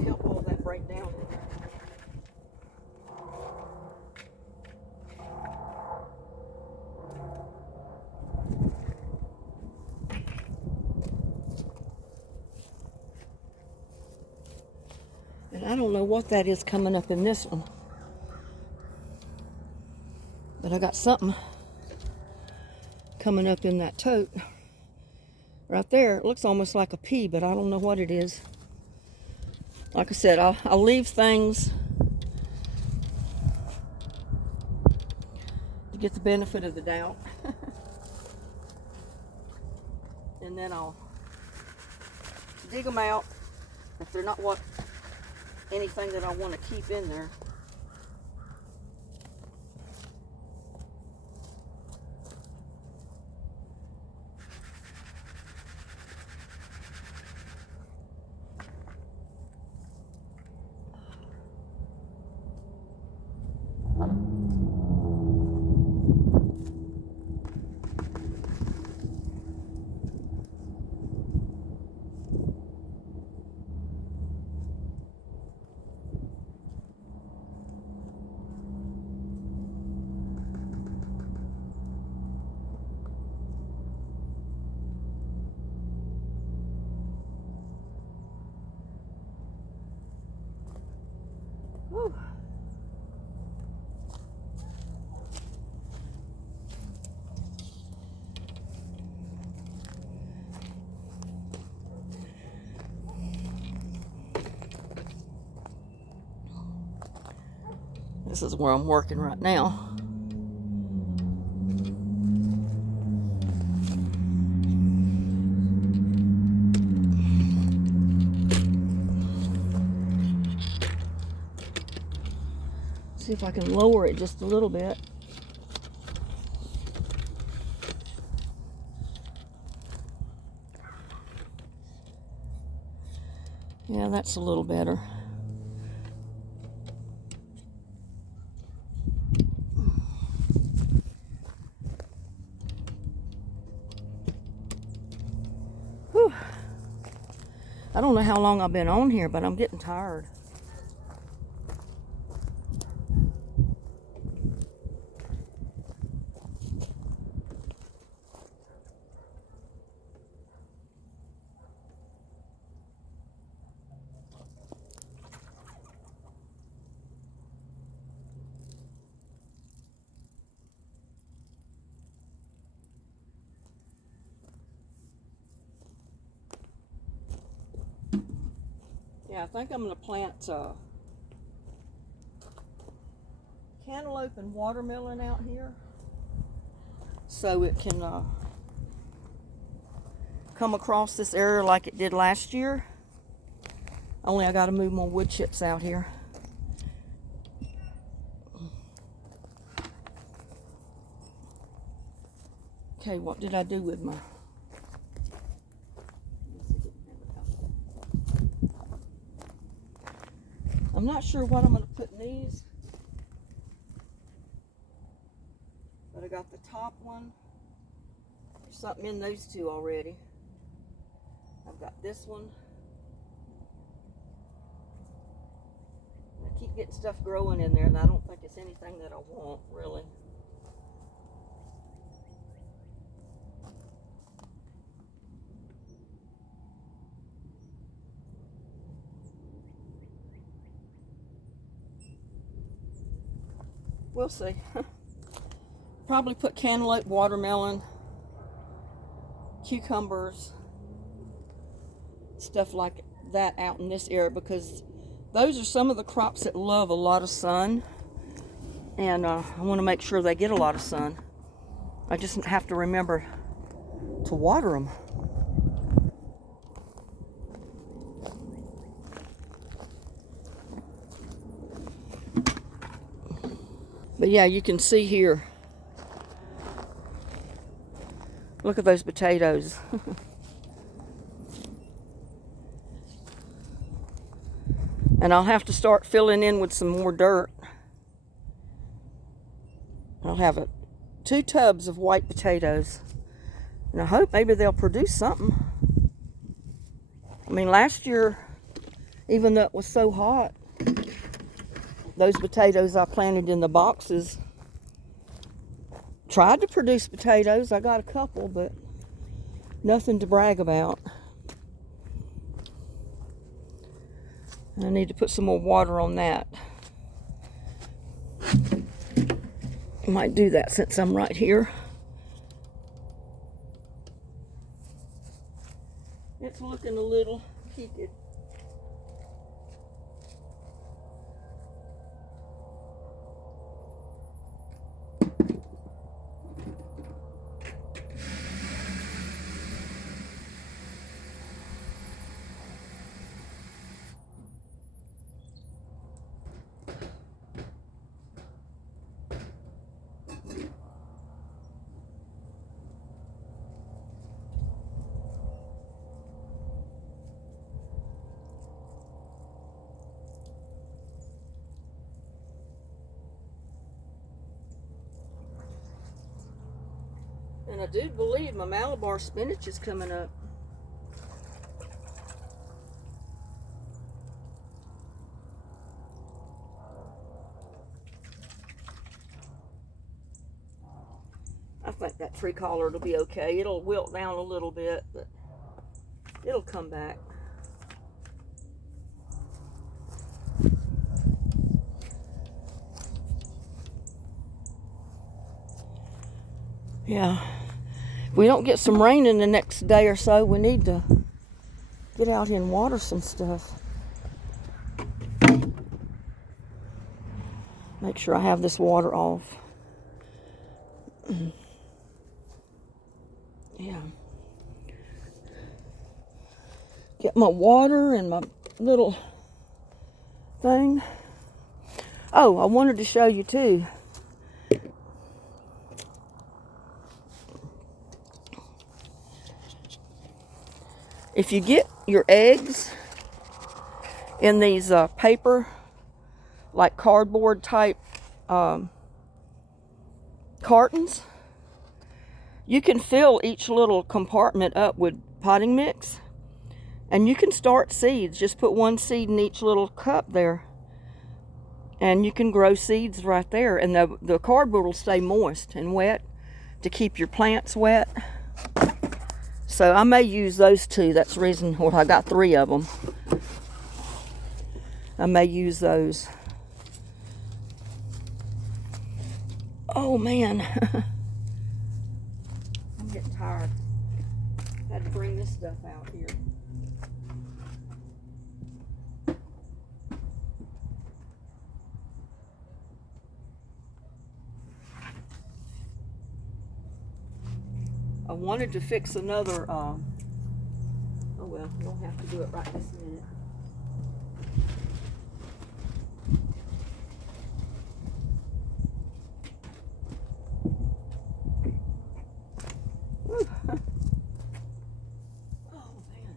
Help all that break down. And I don't know what that is coming up in this one, but I got something coming up in that tote right there. It looks almost like a pea, but I don't know what it is. Like I said, I'll leave things to get the benefit of the doubt. And then I'll dig them out if they're not anything that I want to keep in there. Whew. This is where I'm working right now. See if I can lower it just a little bit. Yeah, that's a little better. Whew. I don't know how long I've been on here, but I'm getting tired. Yeah, I think I'm going to plant cantaloupe and watermelon out here so it can come across this area like it did last year. Only I got to move more wood chips out here. Okay, what did I do with my... I'm not sure what I'm going to put in these, but I got the top one. There's something in those two already. I've got this one. I keep getting stuff growing in there, and I don't think it's anything that I want, really. We'll see. Probably put cantaloupe, watermelon, cucumbers, stuff like that out in this area, because those are some of the crops that love a lot of sun, and I want to make sure they get a lot of sun. I just have to remember to water them. But yeah, you can see here. Look at those potatoes. And I'll have to start filling in with some more dirt. I'll have 2 tubs of white potatoes. And I hope maybe they'll produce something. I mean, last year, even though it was so hot, those potatoes I planted in the boxes tried to produce potatoes. I got a couple, but nothing to brag about. I need to put some more water on that. I might do that since I'm right here. It's looking a little heated. And I do believe my Malabar spinach is coming up. I think that tree collar will be okay. It'll wilt down a little bit, but it'll come back. Yeah. If we don't get some rain in the next day or so, we need to get out here and water some stuff. Make sure I have this water off. Yeah. Get my water and my little thing. Oh, I wanted to show you too. If you get your eggs in these paper, like cardboard type cartons, you can fill each little compartment up with potting mix, and you can start seeds. Just put 1 seed in each little cup there, and you can grow seeds right there, and the cardboard will stay moist and wet to keep your plants wet. So I may use those 2. That's the reason I got 3 of them. I may use those. Oh man. I'm getting tired. Had to bring this stuff out here. wanted to fix another, oh well, we don't have to do it right this minute. Oh man.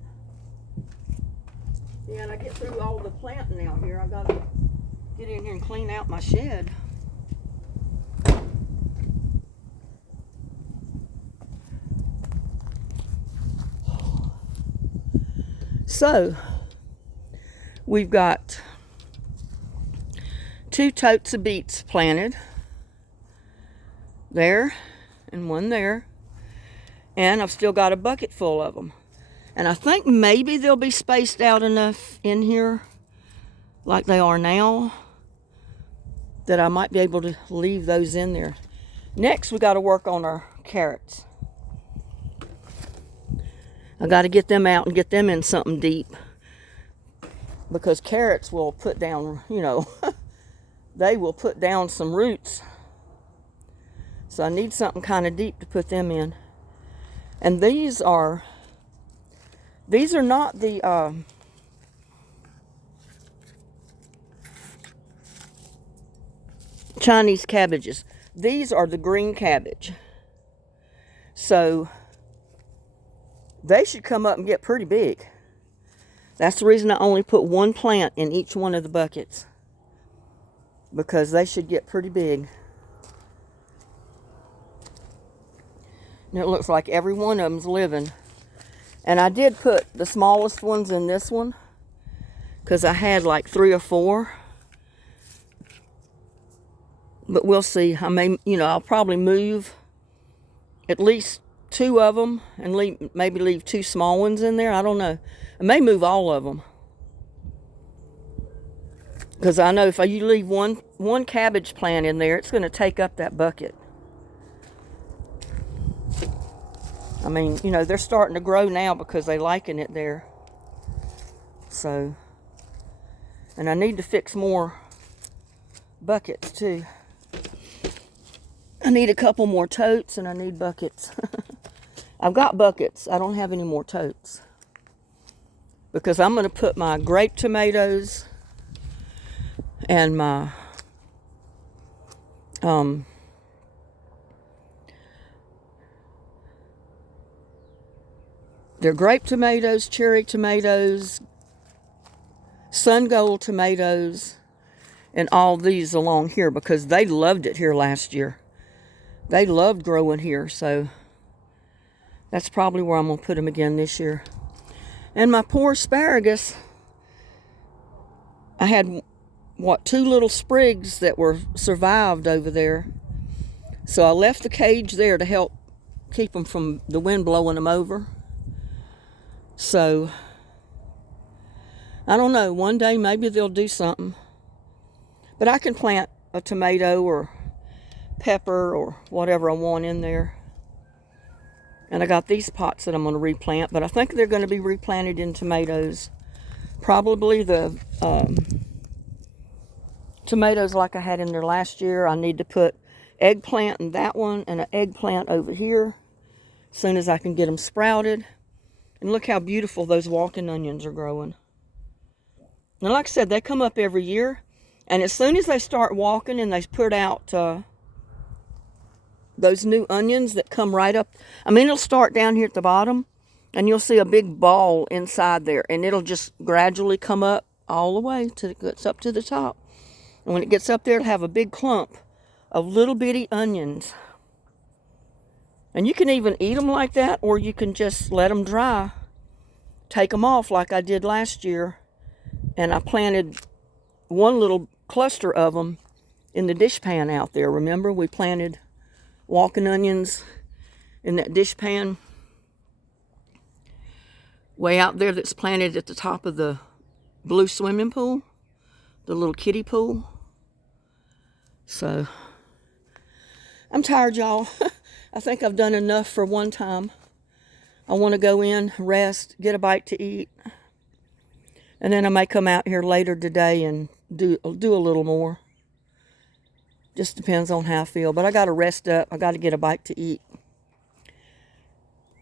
Yeah, and I get through all the planting out here. I gotta get in here and clean out my shed. So, we've got 2 totes of beets planted. There, and one there. And I've still got a bucket full of them. And I think maybe they'll be spaced out enough in here, like they are now, that I might be able to leave those in there. Next, we got to work on our carrots. I got to get them out and get them in something deep, because carrots will put down, you know, they will put down some roots. So I need something kind of deep to put them in. And these are not the Chinese cabbages. These are the green cabbage. So they should come up and get pretty big. That's the reason I only put 1 plant in each one of the buckets, because they should get pretty big. And it looks like every one of them's living. And I did put the smallest ones in this one, because I had like 3 or 4. But we'll see. I may, you know, I'll probably move at least 2 of them and maybe leave 2 small ones in there. I don't know. I may move all of them, because I know if you leave one cabbage plant in there, it's going to take up that bucket. I mean, you know, they're starting to grow now because they liking it there. So, and I need to fix more buckets too. I need a couple more totes, and I need buckets. I've got buckets. I don't have any more totes, because I'm going to put my grape tomatoes and my they're grape tomatoes, cherry tomatoes, sun gold tomatoes, and all these along here, because they loved it here last year. They loved growing here, so that's probably where I'm going to put them again this year. And my poor asparagus, I had, 2 little sprigs that were survived over there. So I left the cage there to help keep them from the wind blowing them over. So, I don't know. One day maybe they'll do something. But I can plant a tomato or pepper or whatever I want in there. And I got these pots that I'm going to replant, but I think they're going to be replanted in tomatoes. Probably the tomatoes like I had in there last year. I need to put eggplant in that one and an eggplant over here as soon as I can get them sprouted. And look how beautiful those walking onions are growing. And like I said, they come up every year. And as soon as they start walking and they put out those new onions that come right up, I mean, it'll start down here at the bottom, and you'll see a big ball inside there, and it'll just gradually come up all the way till it gets up to the top. And when it gets up there, it'll have a big clump of little bitty onions. And you can even eat them like that, or you can just let them dry, take them off like I did last year. And I planted one little cluster of them in the dishpan out there. Remember, we planted walking onions in that dishpan way out there that's planted at the top of the blue swimming pool, the little kiddie pool. So, I'm tired, y'all. I think I've done enough for one time. I want to go in, rest, get a bite to eat. And then I may come out here later today and do a little more. Just depends on how I feel. But I got to rest up. I got to get a bite to eat.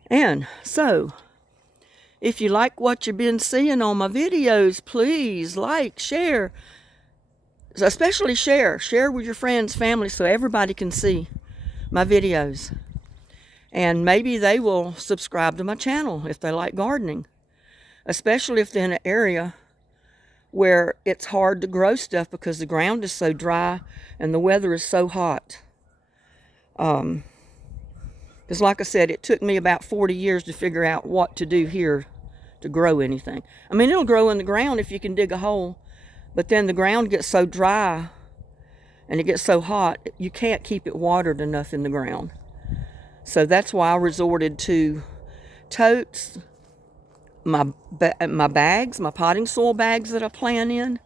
And so, if you like what you've been seeing on my videos, please like, share, especially share. Share with your friends, family, so everybody can see my videos. And maybe they will subscribe to my channel if they like gardening, especially if they're in an area where it's hard to grow stuff because the ground is so dry and the weather is so hot. Because like I said, it took me about 40 years to figure out what to do here to grow anything. I mean, it'll grow in the ground if you can dig a hole, but then the ground gets so dry and it gets so hot, you can't keep it watered enough in the ground. So that's why I resorted to totes, my bags, my potting soil bags that I plant in,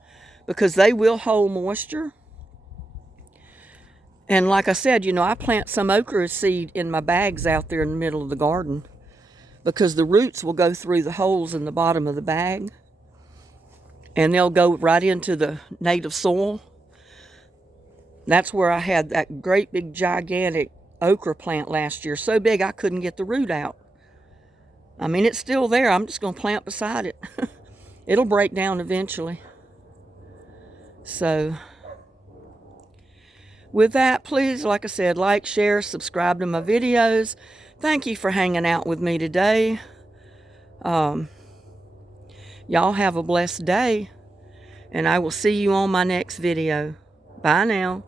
because they will hold moisture. And like I said, I plant some okra seed in my bags out there in the middle of the garden because the roots will go through the holes in the bottom of the bag and they'll go right into the native soil. That's where I had that great big gigantic okra plant last year, so big I couldn't get the root out. I mean, it's still there. I'm just going to plant beside it. It'll break down eventually. So, with that, please, like I said, like, share, subscribe to my videos. Thank you for hanging out with me today. Y'all have a blessed day, and I will see you on my next video. Bye now.